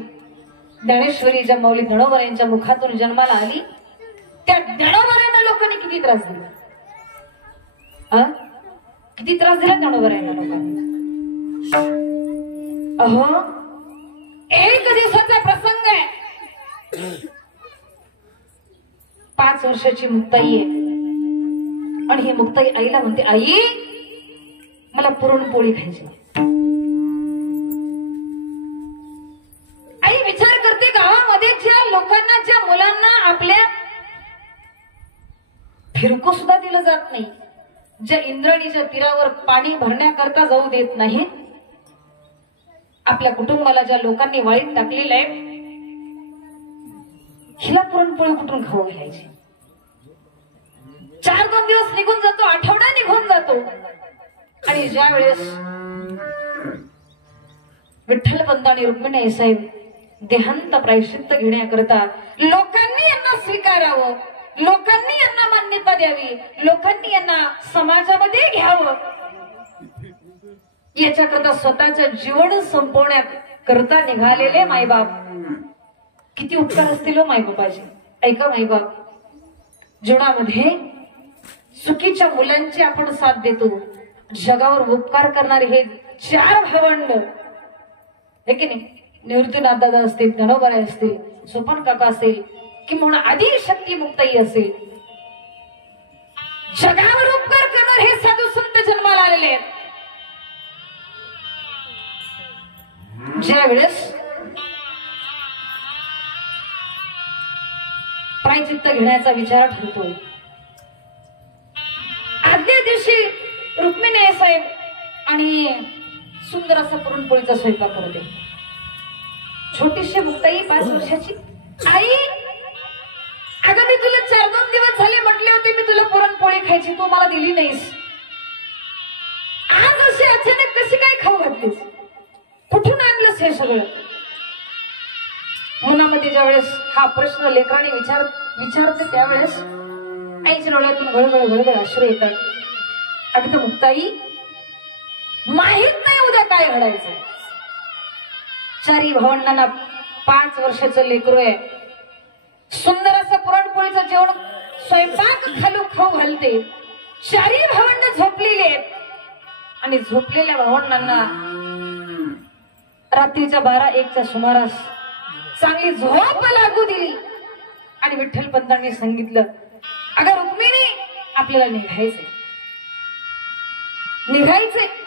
ज्ञानेश्वरी ज्या माऊली ज्ञानोबरायांच्या मुखातून जन्माला आली, त्या ज्ञानोबरायांना लोकांनी किती त्रास दिला, किती त्रास दिला ज्ञानोबरायांना लोकांनी. अहो, एक दिवसाचा प्रसंग आहे. 5 वर्षाची मुक्ताई आहे आणि ही मुक्ताई आईला म्हणते, आई मला पुरणपोळी खायची. आई विचार करते, गावामध्ये ज्या लोकांना, ज्या मुलांना आपल्या फिरको सुद्धा दिलं जात नाही, ज्या इंद्राणीच्या तीरावर पाणी भरण्याकरता जाऊ देत नाही, आपल्या कुटुंबाला ज्या लोकांनी वाळीत टाकलेलं आहे, हिला पुरणपोळी कुठून खाऊ घालायची. 4-2 दिवस निघून जातो, आठवडा निघून जातो आणि ज्या वेळेस विठ्ठलपंत आणि रुक्मिणी साहेब देहांत प्रायश्चित्त घेण्याकरता लोकांनी यांना स्वीकारावं, लोकांनी यांना मान्यता द्यावी, लोकांनी यांना समाजामध्ये घ्यावं, याच्याकरता स्वतःचं जीवन संपवण्याकरता निघालेले मायबाप किती उपकार असतील हो मायबापाचे. ऐका मायबाप, जीवनामध्ये चुकीच्या मुलांची आपण साथ देतो, जगावर उपकार करणारे हे 4 भावंड हे की नाही, निवृत्तीनाथ दादा असतील, ज्ञानोबराय असतील, सोपन काका असेल किंवा आदी शक्ती मुक्ताई असेल, जगावर उपकार करणारे हे साधू संत जन्माला आलेले आहेत. ज्या वेळेस प्रायचित्त घेण्याचा विचार ठरतो, आदल्या दिवशी रुक्मिणी साहेब आणि सुंदर असा पुरणपोळीचा स्वयंपाक करते. छोटीशी मुक्ताई 5 वर्षाची. आई, अगं मी तुला 4-2 दिवस झाले म्हटले होते मी तुला पुरणपोळी खायची, तू मला दिली नाहीस. आज अशी अचानक कशी काय खाऊ घातलीस, कुठून आणलंस हे सगळं. मनामध्ये ज्या वेळेस हा प्रश्न लेकराने विचारते त्यावेळेस आईच्या डोळ्यातून गळगळ गळगळ अश्रू येतात. अगदी मुक्ताई, माहित नाही उद्या काय घडायचंय. 4 भावंडांना 5 वर्षाचं लेकरू आहे, सुंदर असं पुरणपोळीचं जेवण स्वयंपाक खाऊ घालते. 4 भावंड झोपलेले आहेत आणि झोपलेल्या भावंडांना रात्रीच्या 12-1च्या सुमारास चांगली झोप लागू दिली आणि विठ्ठलपंतांनी सांगितलं, अगं रुक्मिणी, आपल्याला निघायचंय.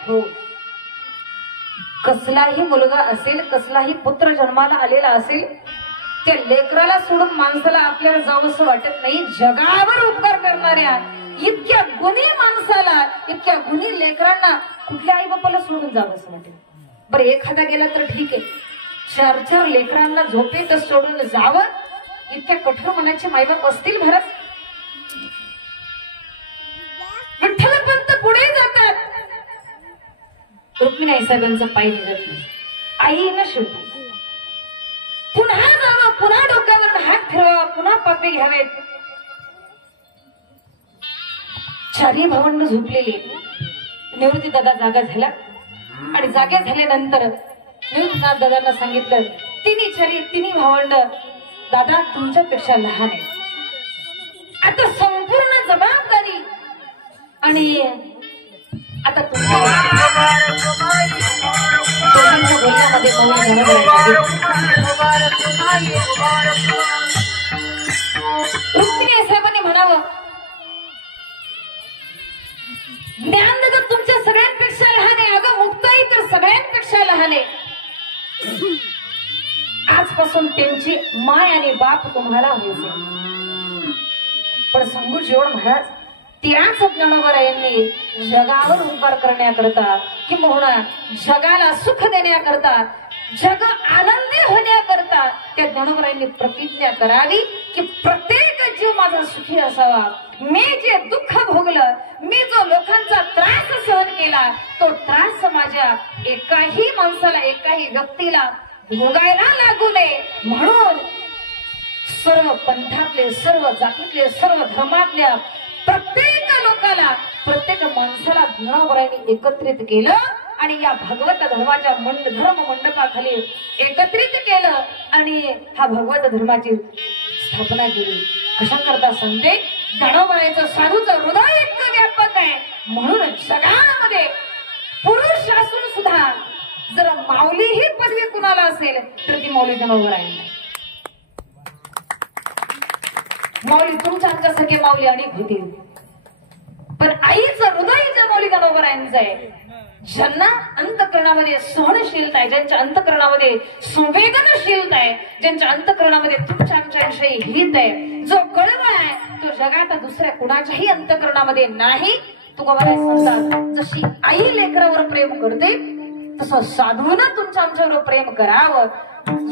हो, कसलाही मुलगा असेल, कसलाही पुत्र जन्माला आलेला असेल, त्या लेकराला सोडून माणसाला आपल्याला जावंसं वाटत नाही. जगावर उपकार करणाऱ्या इतक्या गुणी माणसाला, इतक्या गुणी लेकरांना कुठल्या आई बापाला सोडून जावंसं वाटेल. बरं, एखादा गेला तर ठीक आहे, 4 लेकरांना झोपेतच सोडून जावं, इतक्या कठोर मनाचे मायबाप असतील भारत. विठ्ठलपंत पुढे जातात, रुक्मिणी आईसाहेबांचा पाय निघत नाही. आईनं शेवटी पुन्हा जावं, पुन्हा डोक्यावर हात फिरवा, पुन्हा पापे घ्यावेत. 4 भावंड झोपलेली. निवृत्ती दादा जागा झाला आणि जागे झाल्यानंतर निवृत्तीनाथ दादांना सांगितलं, तिन्ही भावंड दादा तुमच्यापेक्षा लहान आहे, आता संपूर्ण जबाबदारी आणि आता तुमच्या बोलण्यामध्ये रुक्मिणी साहेबांनी म्हणावं, ज्ञानदादा तुमच्या सगळ्यांपेक्षा लहान आहे, अगं मुक्ताई तर सगळ्यांपेक्षा लहान आहे. आजपासून त्यांची माय आणि बाप तुम्हाला व्हायचे. पण संगू जेवण महाराज त्याच ज्ञानोबरायांनी जगावर उपकार करण्याकरता किंवा जगाला सुख देण्याकरता, जग आनंदी होण्याकरता त्या ज्ञानोबरायांनी प्रतिज्ञा करावी की प्रत्येक जीव माझा सुखी असावा. मी जे दुःख भोगलं, मी जो लोकांचा त्रास सहन केला, तो त्रास माझ्या एकाही माणसाला, एकाही व्यक्तीला भोगायला लागू नये. म्हणून सर्व पंथातले, सर्व जातीतले, सर्व धर्मातल्या प्रत्येक लोकाला, प्रत्येक माणसाला ज्ञानोबरायांनी एकत्रित केलं आणि या भगवत धर्माच्या धर्म मंडपाखाली एकत्रित केलं आणि हा भगवत धर्माची स्थापना केली. कशा करता सांगते, गणोबाईचं साधूचं हृदय इतकं व्यापक आहे म्हणून जगामध्ये पुरुष असून सुद्धा जर माऊली ही पदवी कुणाला असेल तर ती माऊली गणोबाई. माऊली तुमच्या आमच्यासारखे माऊली अनेक होतील, पण आईचं हृदय जे माऊली गणोबाईंचं आहे, ज्यांना अंतःकरणामध्ये सहनशीलता आहे, ज्यांच्या अंतःकरणामध्ये संवेदनशीलता आहे, ज्यांच्या अंतःकरणामध्ये तुमच्या आमच्याविषयी हित आहे, जो कळवळ आहे तो जगात दुसऱ्या कुणाच्याही अंतःकरणामध्ये नाही. तुकोबाराय सांगतात, जशी आई लेकरावर प्रेम करते तसं साधूनं तुमच्या आमच्यावर प्रेम करावं.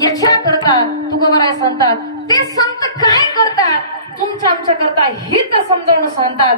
याच्या करता तुकोबाराय सांगतात, ते संत काय करतात तुमच्या आमच्या करता हित समजावून सांगतात.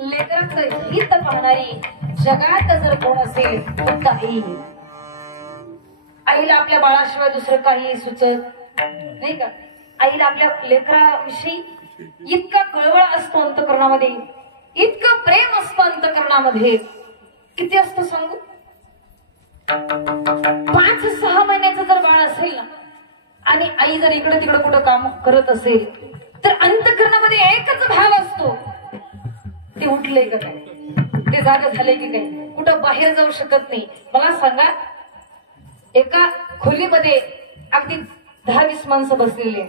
लेकरांचं हित पाहणारी जगात जर कोण असेल फक्त आई. आईला आपल्या बाळाशिवाय दुसरं काही सुचत नाही का. आईला आपल्या लेकराविषयी इतका कळवळ असतो अंतःकरणामध्ये, इतकं प्रेम असतं अंतःकरणामध्ये. किती असतं सांगू. 5-6 महिन्याचं जर बाळ असेल ना आणि आई जर इकडे तिकडे कुठं काम करत असेल तर अंतःकरणामध्ये एकच भाव असतो, ते उठले का काय, ते जागा झाले की काय, कुठं बाहेर जाऊ शकत नाही. मला सांगा, एका खोलीमध्ये अगदी 10-20 माणसं बसलेली,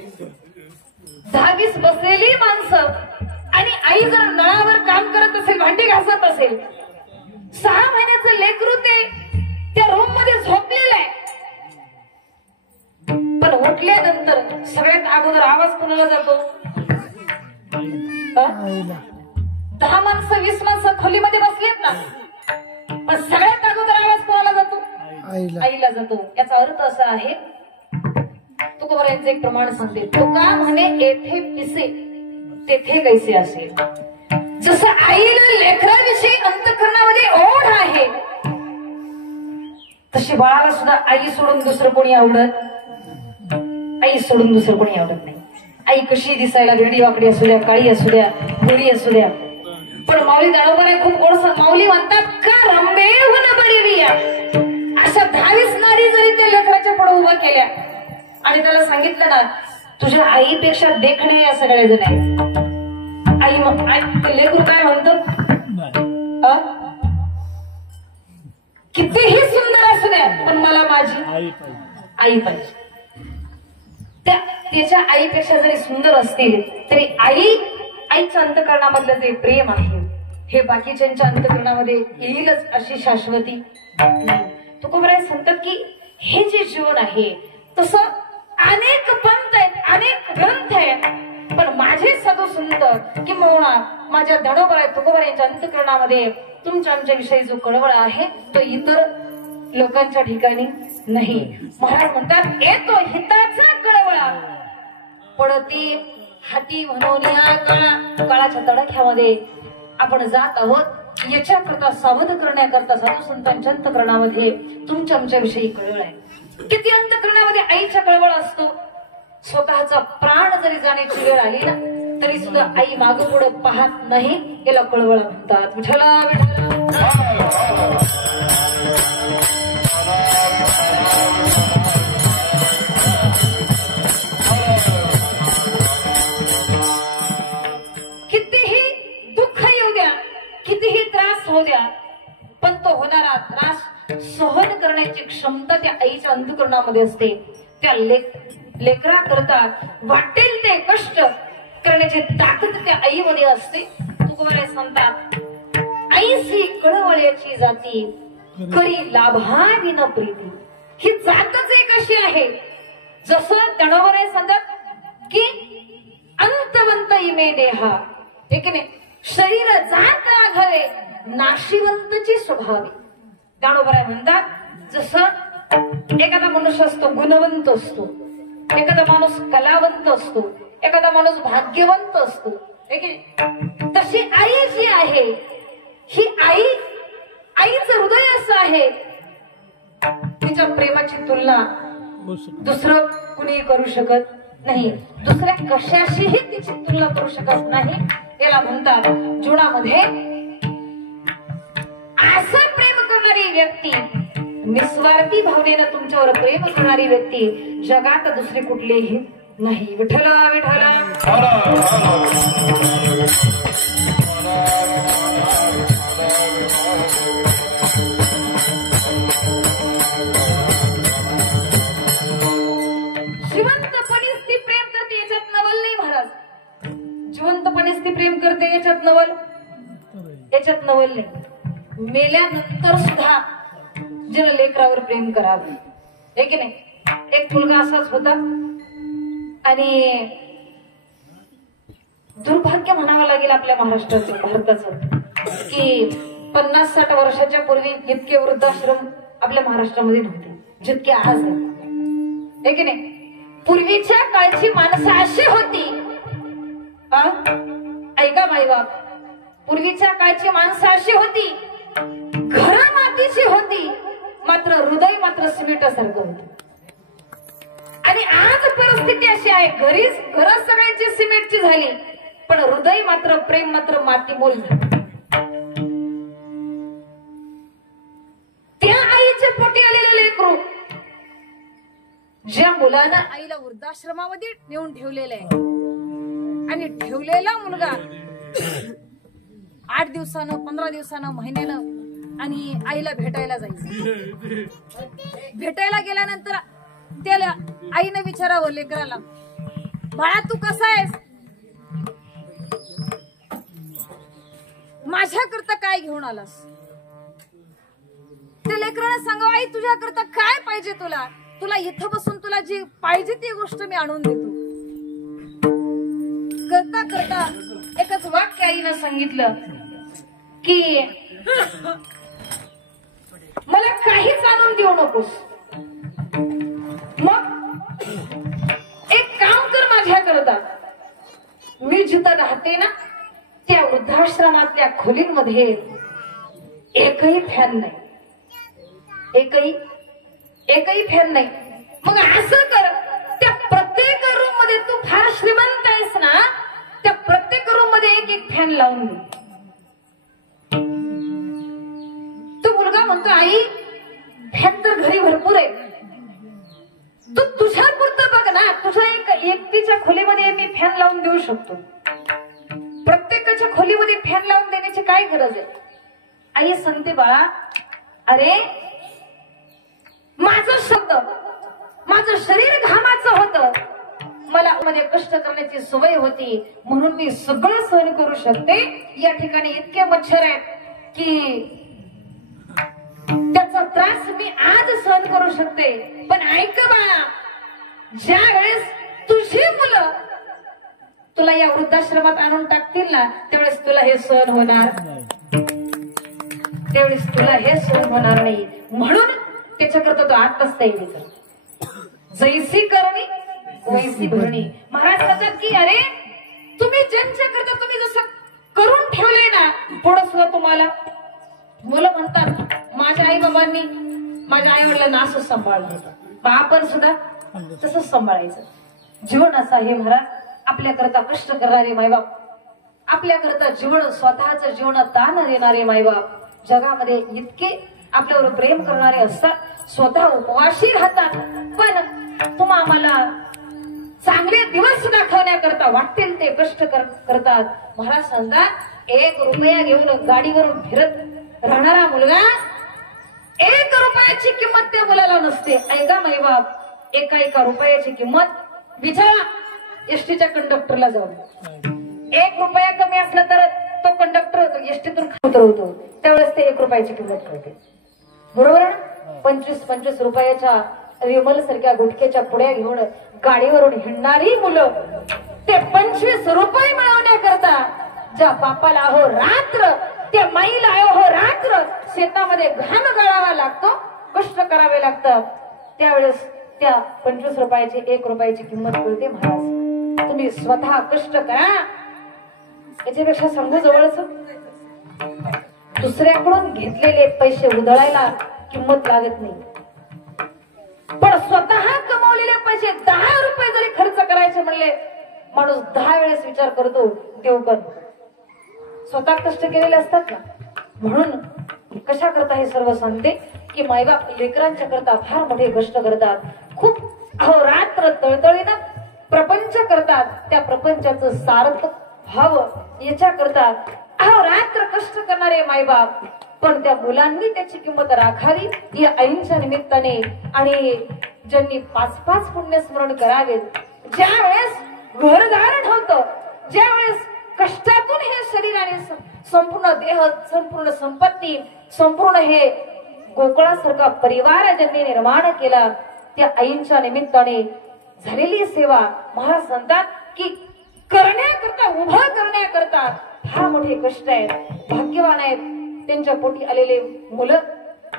10-20 बसलेली माणसं, आणि आई जर नळावर काम करत असेल, भांडी घासत असेल, 6 महिन्याचं लेकरू ते त्या रूम मध्ये झोपलेलं आहे. पण उठल्यानंतर सगळ्यात अगोदर आवाज कोणाला जातो? 10 माणसं 20 माणसं खोलीमध्ये बसलेत ना, पण सगळ्यात अगोदर आवाज कोणाला जातो? आईला जातो. याचा अर्थ असा आहे, तुकोबा यांचं एक प्रमाण सांगते, तुका म्हणे येथे पिसे तेथे कैसे असेल. जसं आईला लेकराविषयी अंतःकरणामध्ये ओढ आहे, तशी बाळाला सुद्धा आई सोडून दुसरं कोणी आवडत, आई सोडून दुसरं कोणी आवडत नाही. आई कशी दिसायला, वेडी वाकडी असू द्या, काळी असू द्या, गोरी असू द्या, पण माऊली दानोबाने खूप गोड माऊली म्हणतात का रंबे होणं बरी. अशा 10-20 नारी जरी त्या लेकराच्या पुढे उभा केल्या आणि त्याला सांगितलं ना, तुझ्या आईपेक्षा देखणे या सगळ्या जण आहे. आई मग ते लेकरू काय म्हणतो, कितीही सुंदर असू द्या पण मला माझी आई पाहिजे. त्याच्या आईपेक्षा जरी सुंदर असतील तरी आईच्या अंतःकरणामधलं जे प्रेम आहे हे बाकीच्यांच्या अंतःकरणामध्ये येईलच अशी शाश्वती. तुकोबराय सांगतात की हे जे जीवन आहे तसं अनेक पंथ आहेत, अनेक ग्रंथ आहेत, पण माझे साधू संत किंवा माझ्या दडोबरा तुकोबरायांच्या अंतःकरणामध्ये तुमच्या आमच्याविषयी जो कळवळा आहे तो इतर लोकांच्या ठिकाणी नाही. महाराज म्हणतात येतो हिताचा कळवळा पडती हाती म्हणून या काळाच्या तडाख्यामध्ये आपण जात आहोत. याच्याकरता सावध करण्याकरता साधू संतांच्या अंतःकरणामध्ये तुमच्या आमच्याविषयी कळवळ आहे. किती अंतःकरणामध्ये आईचा कळवळ असतो. स्वतःचा प्राण जरी जाण्याची वेळ आली ना तरी सुद्धा आई मागं पुढं पाहत नाही, याला कळवळ म्हणतात. विठ्ठला कितीही दुःख येऊ द्या, कितीही त्रास होऊ द्या, पण तो होणारा त्रास सहन करण्याची क्षमता त्या आईच्या अंतःकरणामध्ये असते. त्या लेकरा करता वाटेल ते कष्ट करण्याची ताकद त्या आईमध्ये असते. तुकोबराय सांगतात आईसी कळवळ्याची जाती करी लाभाविन प्रीती. ही जातच एक अशी आहे जसं दडोबराय सांगतात की अंतवंत इमे देहा एक नाही शरीर जात आघावे नाशिवंतची स्वभावे. दडोबराय म्हणतात जसं एखादा मनुष्य असतो गुणवंत असतो, एखादा माणूस कलावंत असतो, एखादा माणूस भाग्यवंत असतो, तशी आई जी आहे ही आईचं हृदय असं आहे तिच्या प्रेमाची तुलना दुसरं कुणी करू शकत नाही, दुसऱ्या कशाशीही तिची तुलना करू शकत नाही. याला म्हणतात जीवनामध्ये असं प्रेम करणारी व्यक्ती, निस्वार्थी भावनेनं तुमच्यावर प्रेम करणारी व्यक्ती जगात दुसरी कुठलीही नाही. विठ्ठला विठ्ठला जिवंतपणीच ती प्रेम करते याच्यात नवल नाही. महाराज जिवंतपणीच ती प्रेम करते याच्यात नवल नाही. मेल्यानंतर सुद्धा जिनं लेकरावर प्रेम करावं हे की नाही. एक मुलगा असाच होता आणि दुर्भाग्य म्हणावं लागेल आपल्या महाराष्ट्राचं भारताचं की 50-60 वर्षाच्या पूर्वी इतके वृद्धाश्रम आपल्या महाराष्ट्रामध्ये नव्हते जितके आज आहे की नाही. पूर्वीच्या काळची माणसं अशी होती, ऐका माईबाप, पूर्वीच्या काळची माणसं अशी होती घर मातीची होती मात्र हृदय मात्र सिमेंटासारखं होतं. आणि आज परिस्थिती अशी आहे घर सगळ्यांची सिमेंटची झाली पण हृदय मात्र प्रेम मात्र मातीमोल झालं. त्या आईच्या पोटी आलेले लेकरू ज्या मुलानं आईला वृद्धाश्रमामध्ये नेऊन ठेवलेलं आहे आणि ठेवलेला मुलगा 8 दिवसानं 15 दिवसानं महिन्यानं आणि आईला भेटायला जायचं. भेटायला गेल्यानंतर त्याला आईने विचारावं लेकराला, बाळा तू कसा आहेस, माझ्याकरता काय घेऊन आलास. त्या लेकराला सांगावं आई तुझ्याकरता काय पाहिजे, तुला इथं बसून तुला जी पाहिजे ती गोष्ट मी आणून देतो. करता करता एकच वाक्य आईनं सांगितलं की मला काहीच आणून देऊ नकोस, मग एक काम कर माझ्याकरता, मी जिथं राहते ना त्या वृद्धाश्रमातल्या खोलीमध्ये एकही फॅन नाही, एकही फॅन नाही. मग असं कर त्या प्रत्येक रूम मध्ये, तू फार श्रीमंत आहेस ना, त्या प्रत्येक रूम मध्ये एक फॅन लावून दे. तो मुलगा म्हणतो आई फॅन तर घरी भरपूर आहे, तू तुझ्या पुरतं बघ ना, तुझ्या एकटीच्या खोलीमध्ये मी फॅन लावून देऊ शकतो, प्रत्येकाच्या खोलीमध्ये फॅन लावून देण्याची काय गरज आहे. आई सांगते बाळा, अरे माझं शब्द माझं शरीर घामाचं होतं, मला मध्ये कष्ट करण्याची सवय होती म्हणून मी सगळं सहन करू शकते. या ठिकाणी इतके मच्छर आहेत की त्याचा त्रास मी आज सहन करू शकते. पण ऐक बाळा, ज्या वेळेस तुझी मुलं तुला या वृद्धाश्रमात आणून टाकतील ना, त्यावेळेस तुला हे सहन होणार, त्यावेळेस तुला हे सहन होणार नाही. म्हणून त्याच्याकरता तो आत्ताच तयारी कर. जैसी करणी वैसी भरणी. महाराज म्हणतात की अरे तुम्ही ज्यांच्याकरता तुम्ही जसं करून ठेवले ना, पुढं सुद्धा तुम्हाला मुलं म्हणतात माझ्या आई बाबांनी माझ्या आई वडिलांना असं सांभाळलं होतं, आपण सुद्धा तसंच सांभाळायचं. जीवन असं आहे महाराज. आपल्याकरता कष्ट करणारे मायबाप, आपल्याकरता जीवन स्वतःचं जीवन दान देणारे मायबाप जगामध्ये इतके आपल्यावर प्रेम करणारे असतात, स्वतः उपवाशी राहतात, पण तुम्हा आम्हाला चांगले दिवस दाखवण्याकरता वाटतील ते कष्ट करतात. महाराज सांगतात 1 रुपया घेऊन गाडीवरून फिरत राहणारा मुलगा, 1 रुपयाची किंमत त्या मुलाला नसते. ऐका मायबाप, एका रुपयाची किंमत विचारा एसटीच्या कंडक्टरला जाऊन. 1 रुपया कमी असला तर तो कंडक्टर एसटीतून उतरवतो, त्यावेळेस ते 1 रुपयाची किंमत कळते. बरोबर. 25 रुपयाच्या विमल सारख्या गुटख्याच्या पुड्या घेऊन गाडीवरून हिंडणारी मुलं, ते 25 रुपये मिळवण्याकरता ज्या बापाला अहो रात्र, त्या माईला अहो रात्र शेतामध्ये घाम गाळावा लागतो, कष्ट करावे लागतात, त्यावेळेस त्या 25 रुपयाची 1 रुपयाची किंमत कळते. महाराज तुम्ही स्वतः कष्ट करा, याच्यापेक्षा सांगू जवळच. दुसऱ्याकडून घेतलेले पैसे उधळायला किंमत लागत नाही, पण स्वतः कमवलेले पैसे 10 रुपये जरी खर्च करायचे म्हणले, माणूस 10 वेळेस विचार करतो. देव पण स्वतः कष्ट केलेले असतात ना. म्हणून कशा करता हे सर्व सांगते की मायबाप लेकरांच्या करता फार मोठे कष्ट करतात, खूप अहोरात्र तळतळीनं प्रपंच करतात. त्या प्रपंचाचं सार्थ व्हावं याच्या करता अहोरात्र कष्ट करणारे मायबाप, पण त्या मुलांनी त्याची किंमत राखावी या ऐनच्या निमित्ताने. आणि ज्यांनी 5-5 पुण्यस्मरण करावे, ज्या वेळेस घरदार होतं, ज्या वेळेस कष्टातून हे शरीर आणि संपूर्ण देह, संपूर्ण संपत्ती, संपूर्ण हे गोकुळासारखा परिवार ज्यांनी निर्माण केला, त्या आईंच्या निमित्ताने झालेली सेवा महाराज सांगतात की करण्याकरता, उभं करण्याकरता फार मोठे कष्ट आहेत. भाग्यवान आहेत त्यांच्या पोटी आलेले मुलं,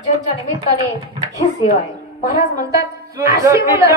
ज्यांच्या निमित्ताने ही सेवा आहे. महाराज म्हणतात अशी मुलं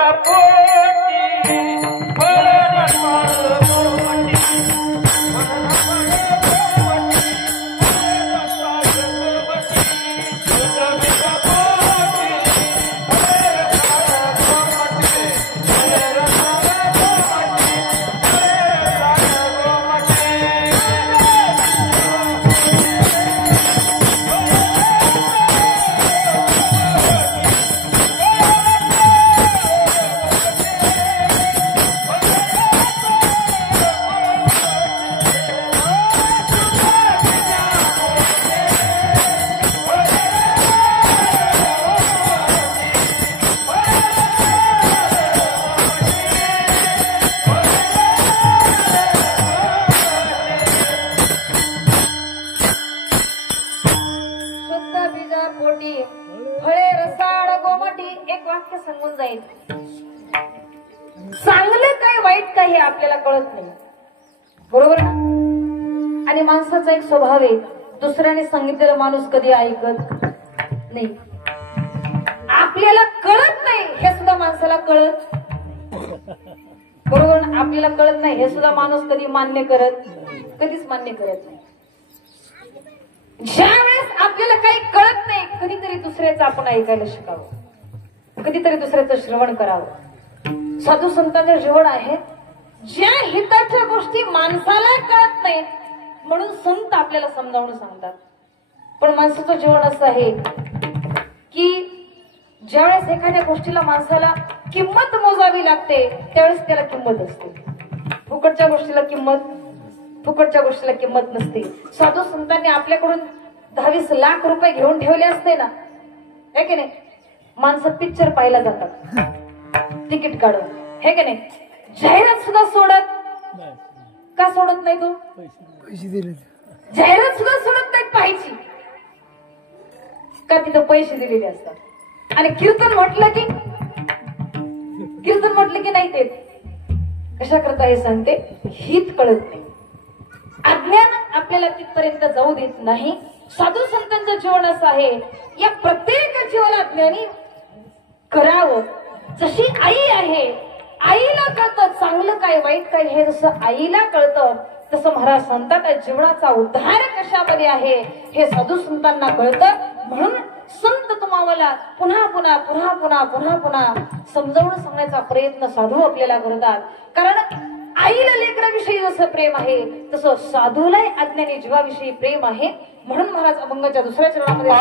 चांगलं काय वाईट काय हे आपल्याला कळत नाही. बरोबर ना. आणि माणसाचा एक स्वभाव आहे, दुसऱ्याने सांगितलेलं माणूस कधी ऐकत नाही. आपल्याला कळत नाही हे सुद्धा माणसाला कळत, बरोबर ना. आपल्याला कळत नाही हे सुद्धा माणूस कधीच मान्य करत नाही. ज्या वेळेस आपल्याला काही कळत नाही, कधीतरी दुसऱ्याचं आपण ऐकायला शिकावं, कधीतरी दुसऱ्याचं श्रवण करावं. साधू संतांचं जीवन आहे, ज्या हिताच्या गोष्टी माणसाला कळत नाही म्हणून संत आपल्याला समजावून सांगतात. पण माणसाचं जीवन असं आहे की ज्यावेळेस एखाद्या गोष्टीला माणसाला किंमत मोजावी लागते, त्यावेळेस त्याला किंमत असते. फुकटच्या गोष्टीला किंमत नसते. साधू संतांनी आपल्याकडून 10-20 लाख रुपये घेऊन ठेवले असते ना, है की नाही, माणसं पिक्चर पाहायला जातात तिकीट काढून, हे की नाही? जाहिरात सुद्धा सोडत का सोडत नाही? तू पैसे दिले जाहिरात सुद्धा सोडत नाहीत पाहायची का? तिथं पैसे दिलेले असतात. आणि कीर्तन म्हटलं की नाही ते कशा करता हे सांगते, हित कळत नाही. अज्ञान आपल्याला तिथपर्यंत जाऊ देत नाही. साधू संतांचं जीवन असं आहे, या प्रत्येक जीवनात ज्ञानी करावं. जशी आई आहे, आईला कळतं चांगलं काय वाईट काय, हे जसं आईला कळतं तसं महाराज संतांच्या जीवनाचा उद्धार कशामध्ये आहे हे साधू संतांना कळतं. म्हणून संत तुम्हाला पुन्हा पुन्हा पुन्हा पुन्हा पुन्हा पुन्हा समजावून सांगण्याचा प्रयत्न साधू आपल्याला करतात. कारण आईला लेकराविषयी जसं प्रेम आहे तसं साधूलाही अज्ञानी जीवाविषयी प्रेम आहे. म्हणून महाराज अभंगाच्या दुसऱ्या चरणामध्ये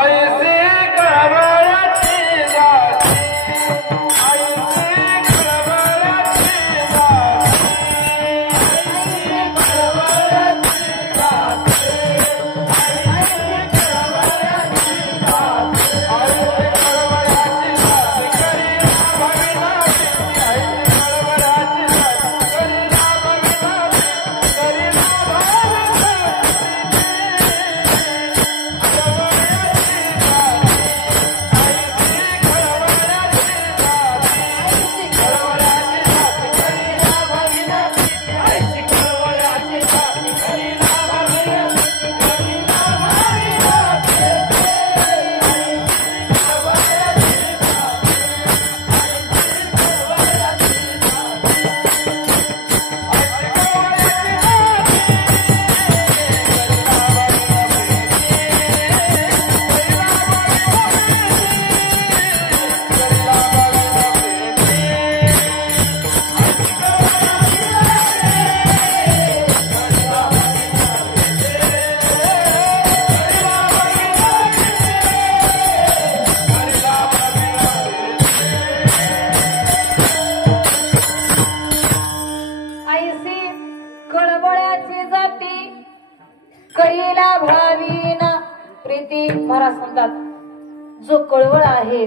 जो कळवळा आहे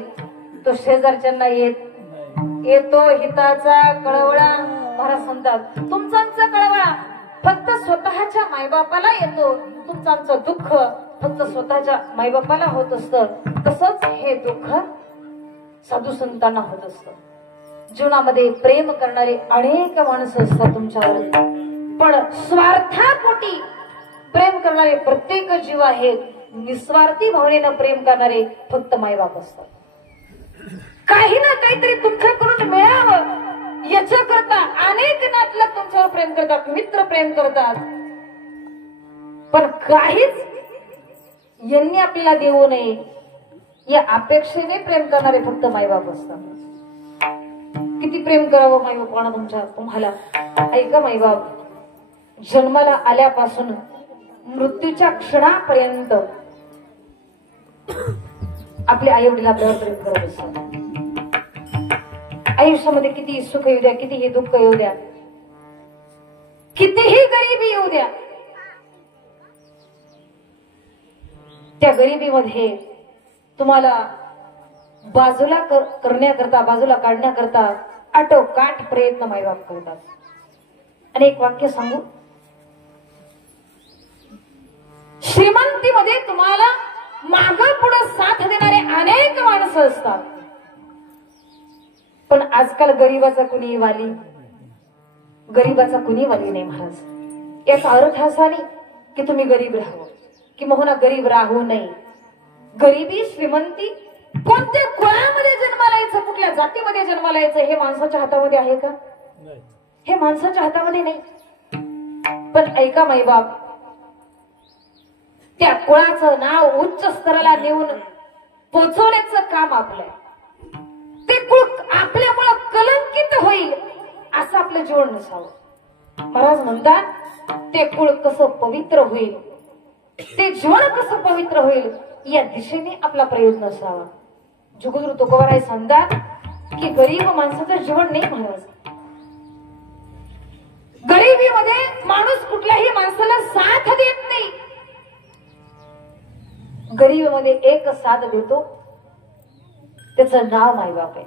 तो शेजारच्यांना येतो हिताचा कळवळा. महाराज म्हणतात तुमचा आमचा कळवळा फक्त स्वतःच्या मायबापाला येतो, तुमचं आमचं दुःख फक्त स्वतःच्या मायबापाला होत असतं. तसंच हे दुःख साधू संतांना होत असतं. जीवनामध्ये प्रेम करणारे अनेक माणसं असतात तुमच्यावर, पण स्वार्थापोटी प्रेम करणारे प्रत्येक जीव आहेत. निस्वार्थी भावनेनं प्रेम करणारे फक्त मायबाप असतात. काही ना काहीतरी तुमच्याकडून मिळावं याच्याकरता अनेक नातलग तुमच्यावर प्रेम करतात, मित्र प्रेम करतात, पण काहीच यांनी आपल्याला देऊ नये या अपेक्षेने प्रेम करणारे फक्त मायबाप असतात. किती प्रेम करावं मायबापानं तुम्हाला. ऐका, मायबाप जन्माला आल्यापासून मृत्यूच्या क्षणापर्यंत आपले आई वडील आपल्यावर प्रेम करत असतात. आयुष्यामध्ये किती सुख येऊ द्या, कितीही दुःख येऊ द्या, कितीही गरिबी येऊ द्या, त्या गरिबीमध्ये तुम्हाला बाजूला करण्याकरता, बाजूला काढण्याकरता आटोकाट प्रयत्न मायबाप करतात. आणि एक वाक्य सांगू, श्रीमंतीमध्ये तुम्हाला मागं पुढे साथ देणारे अनेक माणसं असतात, पण आजकाल गरीबाचा कुणी वाली, गरीबाचा कुणी वाली नाही. महाराज याचा अर्थ असा नाही की तुम्ही गरीब राहावं की मोहना गरीब राहू नये. गरिबी श्रीमंती कोणत्या कुळामध्ये जन्माला यायचं, कुठल्या जातीमध्ये जन्माला यायचं हे माणसाच्या हातामध्ये आहे का? हे माणसाच्या हातामध्ये नाही. पण ऐका माईबाप, त्या कुळाचं नाव उच्च स्तराला नेऊन पोचवण्याचं काम आपलं. ते कुळ आपल्यामुळे कलंकित होईल असं आपलं जीवन नसावं. महाराज म्हणतात ते कुळ कसं पवित्र होईल, ते जीवन कसं पवित्र होईल या दिशेने आपला प्रयत्न असावा. जुगुरु तुकोबाराय सांगतात की गरीब माणसाचं जीवन नाही महाराज. गरिबीमध्ये माणूस कुठल्याही माणसाला साथ देत नाही. गरिबीमध्ये एक साथ देतो त्याचं नाव मायबाप आहे.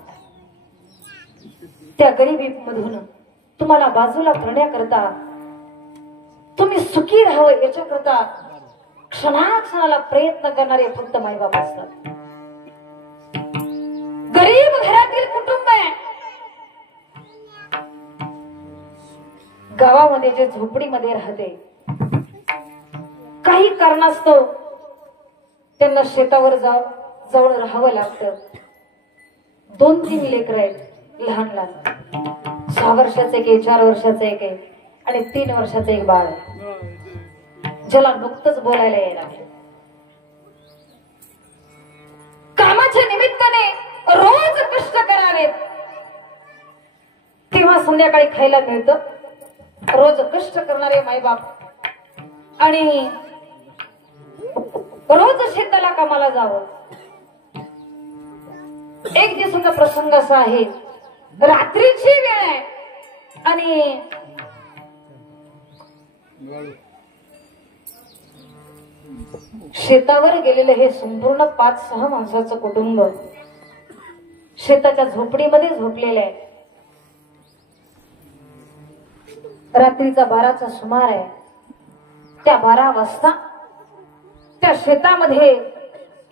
त्या गरिबी मधून तुम्हाला बाजूला करण्याकरता, तुम्ही सुखी राहावं याच्याकरता क्षणाक्षणाला प्रयत्न करणारे फक्त मायबाप असतात. गरीब घरातील कुटुंब आहे, गावामध्ये जे झोपडीमध्ये राहते, काही कारणास्तव त्यांना शेतावर जाऊन राहावं लागतं. 2-3 लेकरं आहेत लहान लहान, 6 वर्षाचं एक आहे, 4 वर्षाचं एक आहे आणि 3 वर्षाचं एक बाळ आहे, ज्याला नुकतंच बोलायला यायला लागलं. कामाच्या निमित्ताने रोज कष्ट करावेत तेव्हा संध्याकाळी खायला मिळतं. रोज कष्ट करणारे मायबाप आणि रोज शेताला कामाला जावं. एक दिवसाचा प्रसंग असा आहे, रात्रीची वेळ आहे आणि शेतावर गेलेलं हे संपूर्ण 5-6 माणसाचं कुटुंब शेताच्या झोपडीमध्ये झोपलेलं आहे. रात्रीचा 12चा सुमार आहे. त्या 12 वाजता त्या शेतामध्ये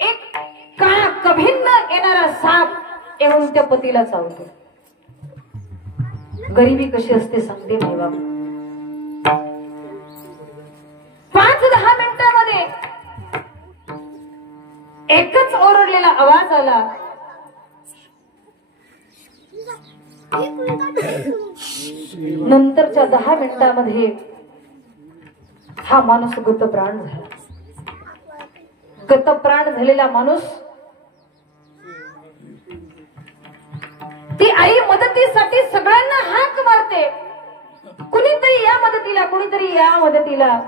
एक काळा कभिन्न येणारा साप येऊन त्या पतीला चावतो. गरिबी कशी असते सांगते नाही बाबा. 5-10 मिनिटांमध्ये एकच ओरडलेला आवाज आला. नंतरच्या 10 मिनिटांमध्ये हा माणूस गतप्राण झाला. गतप्राण झालेला माणूस, ती आई मदतीसाठी सगळ्यांना हाक मारते, कुणीतरी या मदतीला, कुणीतरी या मदतीला,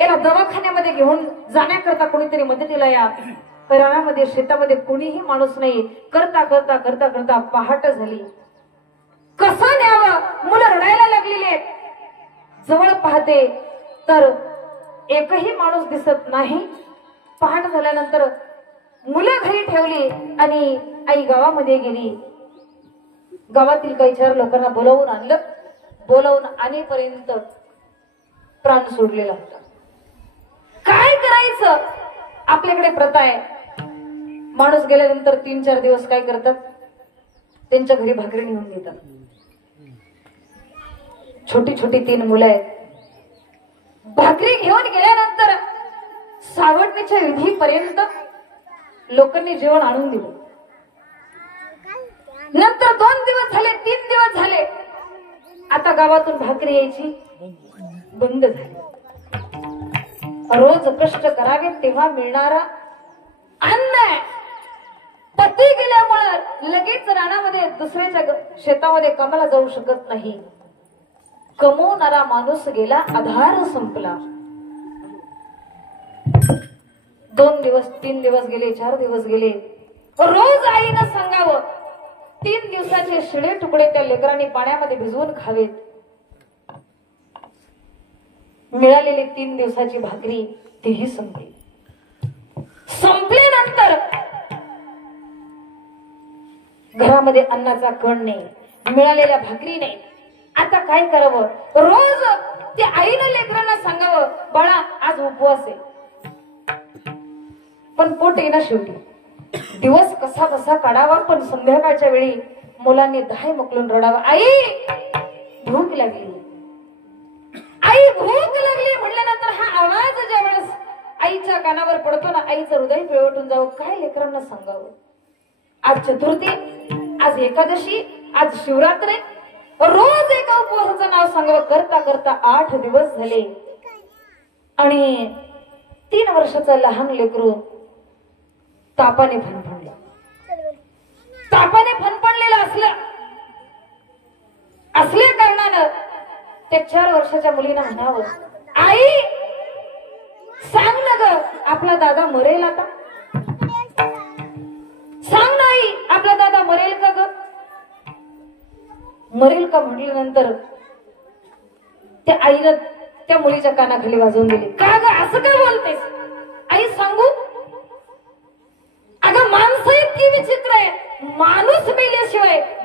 याला दवाखान्यामध्ये घेऊन जाण्याकरता कुणीतरी मदतीला या. रानामध्ये शेतामध्ये कुणीही माणूस नाही. करता करता करता करता पहाट झाली. कसं न्यावं, मुलं रडायला लागलेले. जवळ पाहते तर एकही माणूस दिसत नाही. पहाट झाल्यानंतर मुलं घरी ठेवली आणि आई गावामध्ये गेली. गावातील काही 4 लोकांना बोलावून आणलं. बोलावून आणेपर्यंत प्राण सोडलेला होता. काय करायचं, आपल्याकडे प्रथा आहे, माणूस गेल्यानंतर 3-4 दिवस काय करतात, त्यांच्या घरी भाकरी नेऊन घेतात. छोटी छोटी 3 मुलं आहेत. भाकरी घेऊन गेल्यानंतर सावटणीच्या विधीपर्यंत लोकांनी जेवण आणून दिलं. नंतर 2 दिवस झाले, 3 दिवस झाले, आता गावातून भाकरी यायची बंद झाली. रोज कष्ट करावे तेव्हा मिळणारा अन्न आहे. पती गेल्यामुळे लगेच रानामध्ये दुसऱ्याच्या शेतामध्ये कामाला जाऊ शकत नाही. कमवणारा माणूस गेला, आधार संपला. 2 दिवस, 3 दिवस गेले, 4 दिवस गेले. रोज आईनं सांगावं, 3 दिवसाचे शिळे तुकडे त्या लेकरांनी पाण्यामध्ये भिजवून खावेत. मिळालेली 3 दिवसाची भाकरी तीही संपली. संपल्यानंतर घरामध्ये अन्नाचा कण नाही, मिळालेल्या भाकरी नाही. आता काय करावं? रोज त्या आईनं लेकरांना सांगावं, बाळा आज उपवास आहे, पण पोट येणार शेवटी. दिवस कसा कसा काढावा, पण संध्याकाळच्या वेळी मुलांनी दाय मोकलून रडावं, आई भूक लागली, आई भूक लागली म्हटल्यानंतर हा आवाज ज्या वेळेस आईच्या कानावर पडतो ना, आईचं हृदय पिळवटून जावं. काय लेकरांना सांगावं? आज चतुर्थी, आज एकादशी, आज शिवरात्री, रोज एका उपवासाचं नाव सांगावं. करता करता 8 दिवस झाले आणि 3 वर्षाचं लहान लेकरू तापाने फणफणलं. तापाने फणफणलेलं असल्या कारणानं त्या 4 वर्षाच्या मुलीनं म्हणावं, आई सांग ना ग, आपला दादा मरेल आता, सांग ना आई, आपला दादा मरेल का ग? मरेल का म्हटल्यानंतर त्या आईनं त्या मुलीच्या कानाखाली वाजवून दिली. का ग असं काय बोलतेस? आई सांगू? अगं माणसं इतकी विचित्र आहे.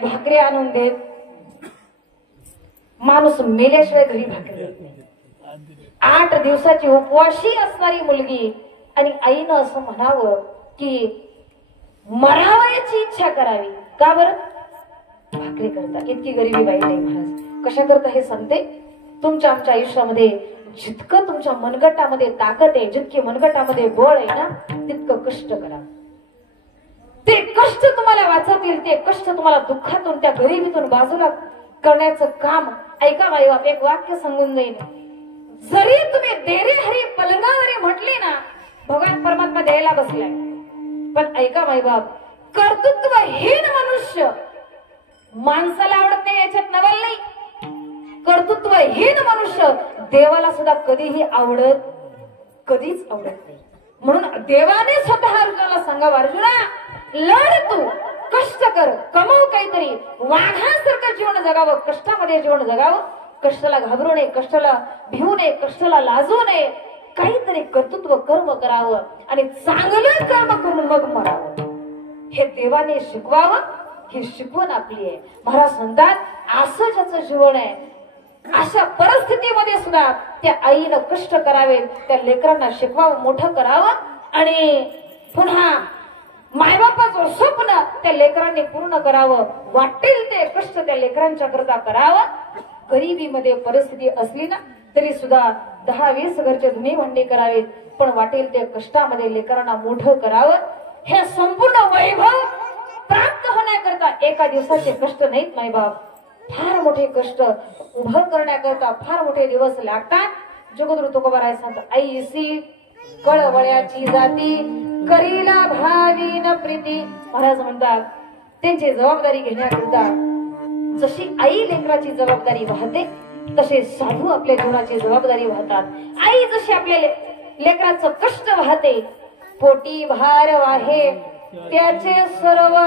भाकरी आणून देत. माणूस मेल्याशिवाय घरी भाकरी देत नाही. 8 दिवसाची उपवाशी असणारी मुलगी आणि आईनं असं म्हणावं की मरावयाची इच्छा करावी. का बरं? भाकरी करता. इतकी गरिबी बाई नाही महाराज. कशा करता हे सांगते. तुमच्या आमच्या आयुष्यामध्ये जितकं तुमच्या मनगटामध्ये ताकद आहे, जितकी मनगटामध्ये बळ आहे ना, तितकं कष्ट करा. ते कष्ट तुम्हाला वाचवतील. ते कष्ट तुम्हाला दुःखातून, त्या गरिबीतून बाजूला करण्याचं काम. ऐका बाई बाप, एक वाक्य सांगून जाईल. जरी तुम्ही देरे हरी पलंगावरी म्हटली ना, भगवान परमात्मा द्यायला बसलाय. पण ऐका बाई बाप, कर्तृत्वहीन मनुष्य माणसाला आवडत नाही याच्यात नवल नाही. कर्तृत्वहीन मनुष्य देवाला सुद्धा कधीच आवडत नाही. म्हणून देवाने स्वतः अर्जुनाला सांगावं, अर्जुना लढ, तू कष्ट कर, कमव काहीतरी, वाघासारखं जीवन जगावं, कष्टामध्ये जीवन जगावं. कष्टाला घाबरू नये, कष्टाला भिवू नये, कष्टाला लाजू नये. काहीतरी कर्तृत्व कर्म करावं आणि चांगलं कर्म करून मग मरावं. हे देवाने शिकवावं. ही शिकवण आपली आहे. महाराज म्हणतात, असं ज्याचं जीवन आहे, अशा परिस्थितीमध्ये सुद्धा त्या आईनं कष्ट करावे, त्या लेकरांना शिकवावं, मोठं करावं आणि पुन्हा मायबापाचं स्वप्न त्या लेकरांनी पूर्ण करावं. वाटेल ते कष्ट त्या लेकरांच्या करता करावं. गरिबीमध्ये परिस्थिती असली ना तरी सुद्धा 10-20 घरचे धुणी भांडी करावेत, पण वाटेल ते कष्टामध्ये लेकरांना मोठं करावं. हे संपूर्ण वैभव प्राप्त होण्याकरता एका दिवसाचे कष्ट नाहीत मायबाप. फार मोठे कष्ट उभं करण्याकरता फार मोठे दिवस लागतात. जगद्गुरु तुकोबाराय सांगतात, आईसी कळवळ्याची जाती करीला भावीन प्रीती. महाराज म्हणतात, त्यांची जबाबदारी घेण्याकरता जशी आई लेकराची जबाबदारी वाहते, तसे साधू आपल्या जीवनाची जबाबदारी वाहतात. आई जशी आपल्या लेकराचं कष्ट वाहते, पोटी भार वाहे त्याचे सर्व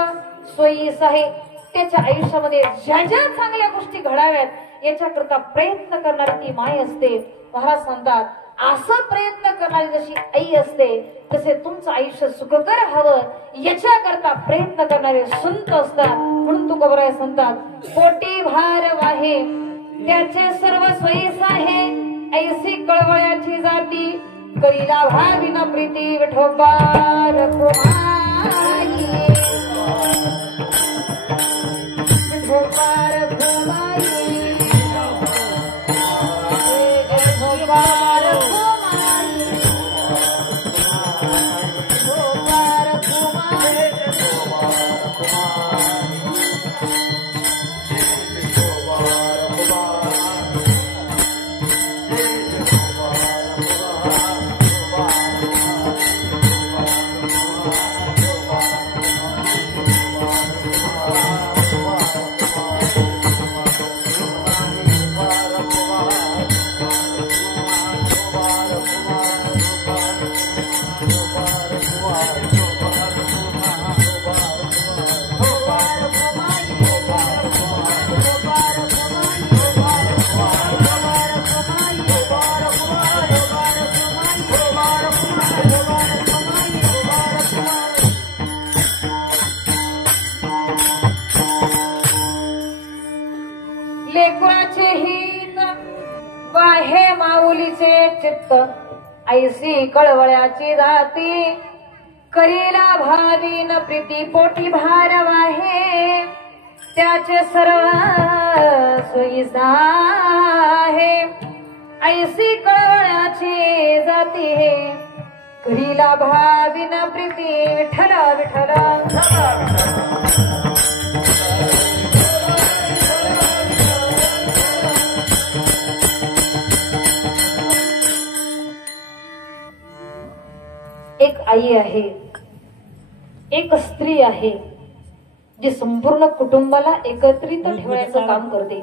सोयीस आहे. त्याच्या आयुष्यामध्ये ज्या ज्या चांगल्या गोष्टी घडाव्यात याच्याकरता प्रयत्न करणारी ती माय असते. महाराज सांगतात, असं प्रयत्न करणारी जशी आई असते, तसे तुमचं आयुष्य सुखकर व्हावं याच्याकरता प्रयत्न करणारे संत असतात. म्हणून तुकोबाराय सांगतात, पोटी भार वाहे त्याचे सर्व सोयीस आहे, ऐसी कळवळ्याची जाती करीला भाविन प्रीती. विठोबा रखुमाई, विठोबा रखुमाई, विठोबा रखुमाई, विठोबा रखुमाई. लेकराचे हित वाहे माऊलीचे चित्त, ऐसी कळवळ्याची जाती करीला भावीन प्रीती. पोटी भार वाहे त्याचे सर्व सोयीसा आहे, ऐसी कळवळ्याची जाती करीला भावीन प्रीती. विठ्ठल विठ्ठल. एक आई आहे, एक स्त्री आहे, जी संपूर्ण कुटुंबाला एकत्रित ठेवण्याचं काम करते.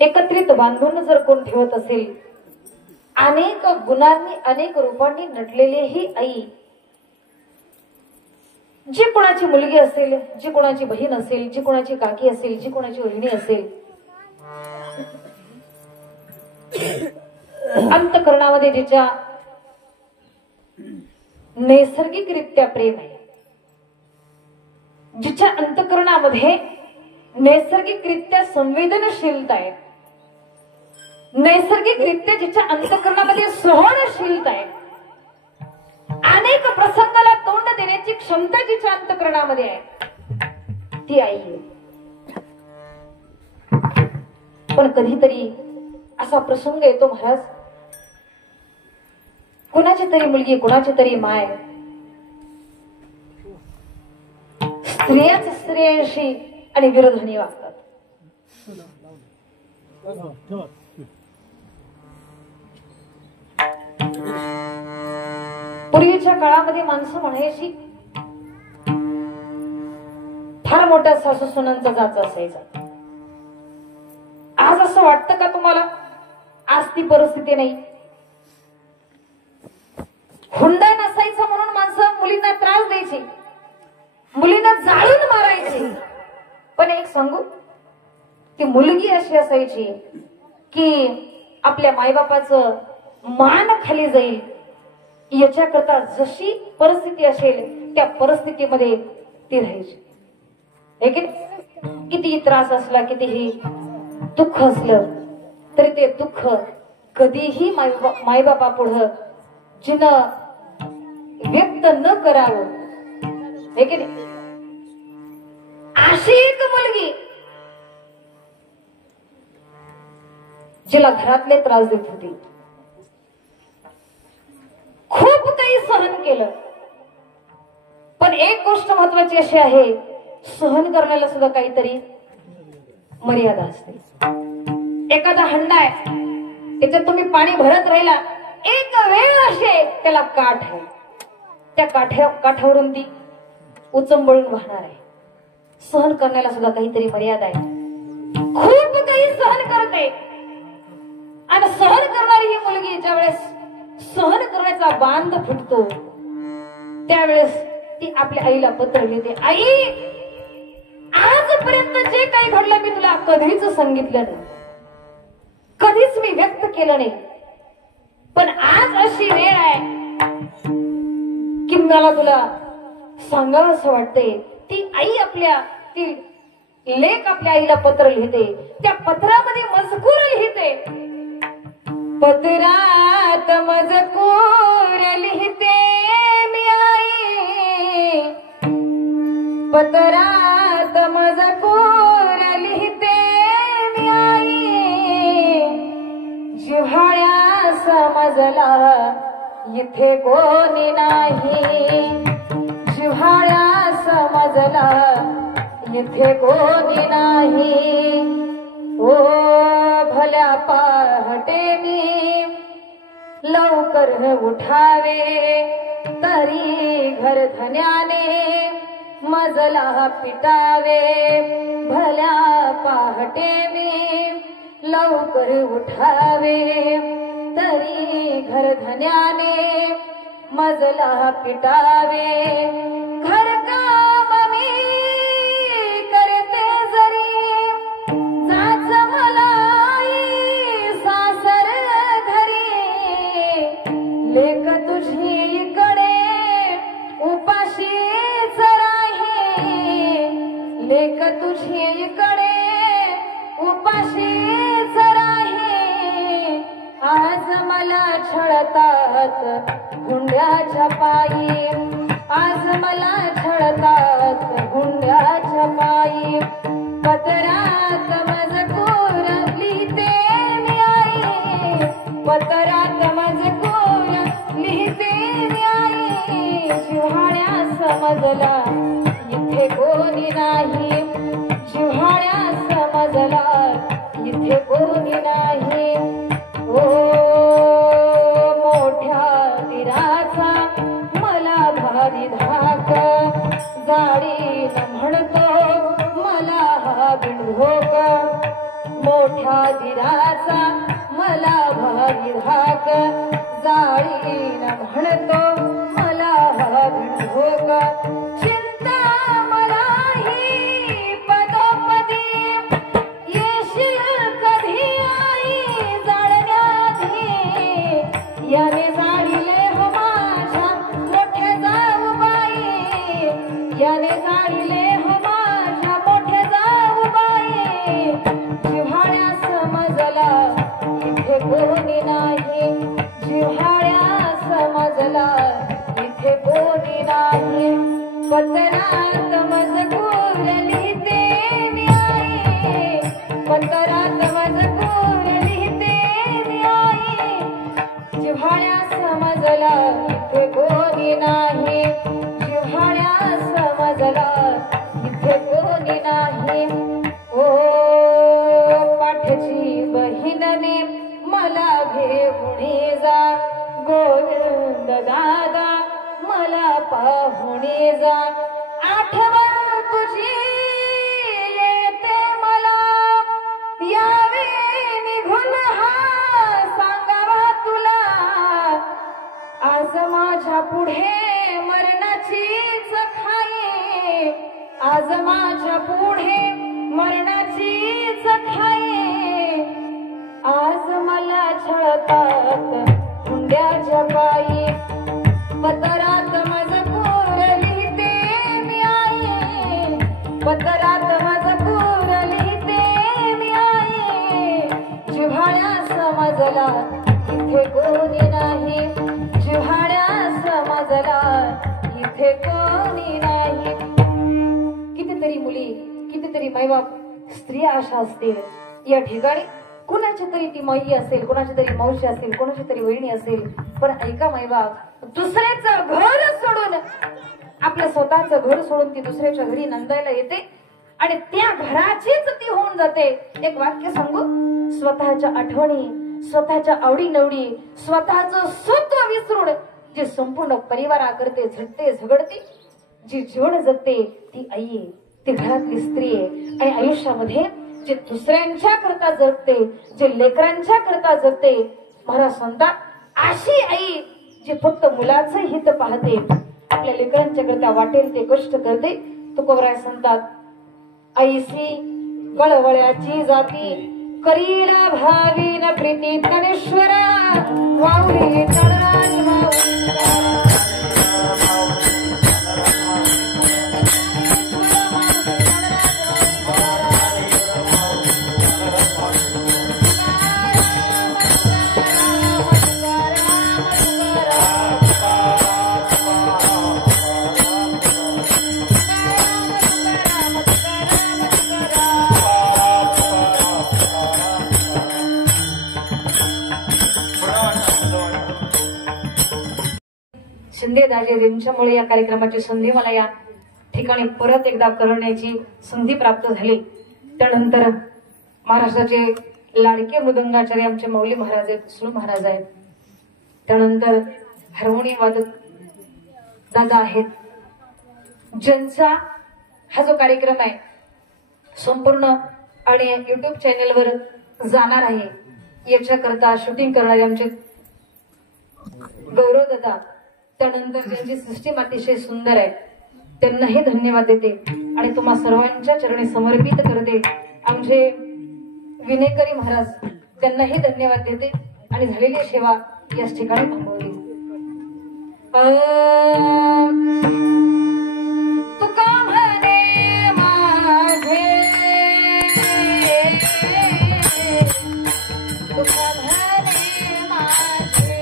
एकत्रित बांधून जर कोण ठेवत असेल, अनेक गुणांनी अनेक रूपांनी नटलेली ही आई, जी कोणाची मुलगी असेल, जी कोणाची बहीण असेल, जी कोणाची काकी असेल, जी कोणाची वहिनी असेल, अंतःकरणामध्ये जिच्या नैसर्गिकरित्या प्रेम आहे, जिच्या अंतःकरणामध्ये नैसर्गिकरित्या संवेदनशीलता आहे, नैसर्गिकरित्या जिच्या अंतःकरणामध्ये सहनशीलता आहे, अनेक प्रसंगाला तोंड देण्याची क्षमता जिच्या अंतःकरणामध्ये आहे, ती आई आहे. पण कधीतरी असा प्रसंग येतो महाराज, कोणाची तरी मुलगी, कोणाची तरी माय स्त्रियाच स्त्रियांशी आणि विरोधाने वागतात. पूर्वीच्या काळामध्ये माणसं म्हणायची फार मोठ्या सासू सुनांचा जाच असायचा. आज असं वाटतं का तुम्हाला? आज ती परिस्थिती नाही. हुंडा नसायचा म्हणून माणसं मुलींना त्रास द्यायची, मुलींना जाळून मारायची. पण एक सांगू, ती मुलगी अशी असायची की आपल्या मायबापाचं मान खाली जाईल याच्याकरता जशी परिस्थिती असेल त्या परिस्थितीमध्ये ती राहायची. कितीही त्रास असला, कितीही दुःख असलं तरी ते दुःख कधीही मायबापा पुढं जिनं व्यक्त न करावं. हे की नाही? अशी एक मुलगी जिला घरातले त्रास देत होते, खूप काही सहन केलं. पण एक गोष्ट महत्वाची अशी आहे, सहन करण्याला सुद्धा काहीतरी मर्यादा असते. एखादा हंडा आहे, त्याच्यात तुम्ही पाणी भरत राहिला, एक वेळ असे त्याला काठ आहे, त्या काठावरून ती उचंबळून वाहणार आहे. सहन करण्याला सुद्धा काहीतरी मर्यादा आहे. खूप काही सहन करते आणि सहन करणारी ही मुलगी ज्यावेळेस सहन करण्याचा बांध फुटतो त्यावेळेस ती आपल्या आईला पत्र लिहिते, आई आजपर्यंत जे काही घडलं मी तुला कधीच सांगितलं नाही, कधीच मी व्यक्त केलं नाही. पण आज अशी वेळ आहे की मला तुला सांगावं असं वाटतंय. ती आई ती लेक आपल्या आईला पत्र लिहिते. त्या पत्रामध्ये मजकूर लिहिते, पत्रात मजकूर लिहिते मी आई, पत्रात मजकूर लिहिते मी आई, जिव्हाळ्या समजला इथे कोणी नाही, जिव्हाळ्या समजला इथे कोणी नाही. ओ भल्या पहाटे मी लवकर उठावे, तरी घर धन्याने मजला पिटावे. भल्या पहाटे मी लवकर उठावे, तरी घर धन्याने मजला पिटावे. घर काम मी करते जरी, जाच मला सासर घरी, लेक तुझी इकडे उपाशीच राही, लेक तुझी इकडे उपाशीच राही. आज मला छळतात हुंड्याच्या पायी, आज मला छळतात हुंड्याच्या पायी. पत्रात मजकूर लिहिते मी आई, पत्रात मजकूर लिहिते मी आई, जिव्हाळ्या समजला इथे कोणी नाही, जिव्हाळ्या समजला इथे कोणी नाही. ओ मोठ्या दिराचा मला भारी धाक, जाळीन म्हणतो मला हा बिनभोग. मोठ्या दिराचा मला भारी धाक, जाळीन म्हणतो मला हा बिनभोग. चिंता मला ही पदोपदी, येशील कधी आई जाळण्याधी, याने जाळीले हो माझ्या मोठ्या जाऊबाई, याने जाळीले हो पत्रात मजकूर लिहिते मी आई, पत्रात मजकूर लिहिते मी आई, जिव्हाळ्या समजला इथे कोणी नाही, जिव्हाळ्या समजला इथे कोणी नाही. ओ पाठची बहिणने मला घेऊन जा, गोविंद दादा मला पाहून जा, आठवण तुझी येते मला, यावे निघून हा सांगावा तुला, आज माझ्या पुढे मरणाचीच खाई, आज माझ्या पुढे मरणाचीच खाई, आज मला छळतात हुंड्याच्या पायी, पत्रात मजकूर लिहिते मी आई, पत्रात मजकूर लिहिते मी आई, जिव्हाळ्या समजला इथे कोणी नाही, जिव्हाळ्या समजला इथे कोणी नाही. कितीतरी मुली, कितीतरी मायबाप, स्त्रिया अशा असतील या ठिकाणी, कोणाची तरी ती माई असेल, कोणाची तरी मावशी असेल, कोणाची तरी वहिनी असेल, पण ऐका मायबाप, दुसऱ्याचं घर सोडून, आपलं स्वतःचं घर सोडून ती दुसऱ्याच्या घरी नंदायला येते आणि त्या घराचीच ती होऊन जाते. एक वाक्य सांगू, स्वतःच्या आठवणी, स्वतःच्या आवडीनिवडी, स्वतःचं सुख विसरून जे संपूर्ण परिवाराकरते झटते झगडते, जी जीवन जगते ती आई आहे, ती घरातली स्त्री आहे. आणि आयुष्यामध्ये जे दुसऱ्यांच्या करता जगते, जे लेकरांच्या करता जगते, महाराज म्हणतात अशी आई जी फक्त मुलाचं हित पाहते, आपल्या लेकरांच्या करता वाटेल ते कष्ट करते. तुकोबराय सांगतात, आईसी कळवळ्याची जाती, करीला भावीन प्रीती तनेश्वरा, वावली नळराज शिंदे दाजी यांच्यामुळे या कार्यक्रमाची संधी मला या ठिकाणी परत एकदा करण्याची संधी प्राप्त झाली. त्यानंतर महाराष्ट्राचे लाडके मृदंगाचार्य आमचे मौली महाराज आहेत, सुरू महाराज आहेत. त्यानंतर हार्मोनियम वादक दादा आहेत, ज्यांचा हा जो कार्यक्रम आहे संपूर्ण आणि युट्यूब चॅनेलवर जाणार आहे, याच्याकरता शूटिंग करणारे आमचे गौरव दादा. त्यानंतर त्यांची सिस्टीम अतिशय सुंदर आहे, त्यांनाही धन्यवाद देते आणि तुम्हा सर्वांच्या चरणी समर्पित करते. आमचे विनेकरी महाराज, त्यांनाही धन्यवाद देते आणि झालेली सेवा याच ठिकाणी थांबवली. तुका म्हणे माझे, तुका म्हणे माझे,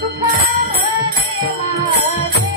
तुका म्हणे माझे, तुका म्हणे माझे.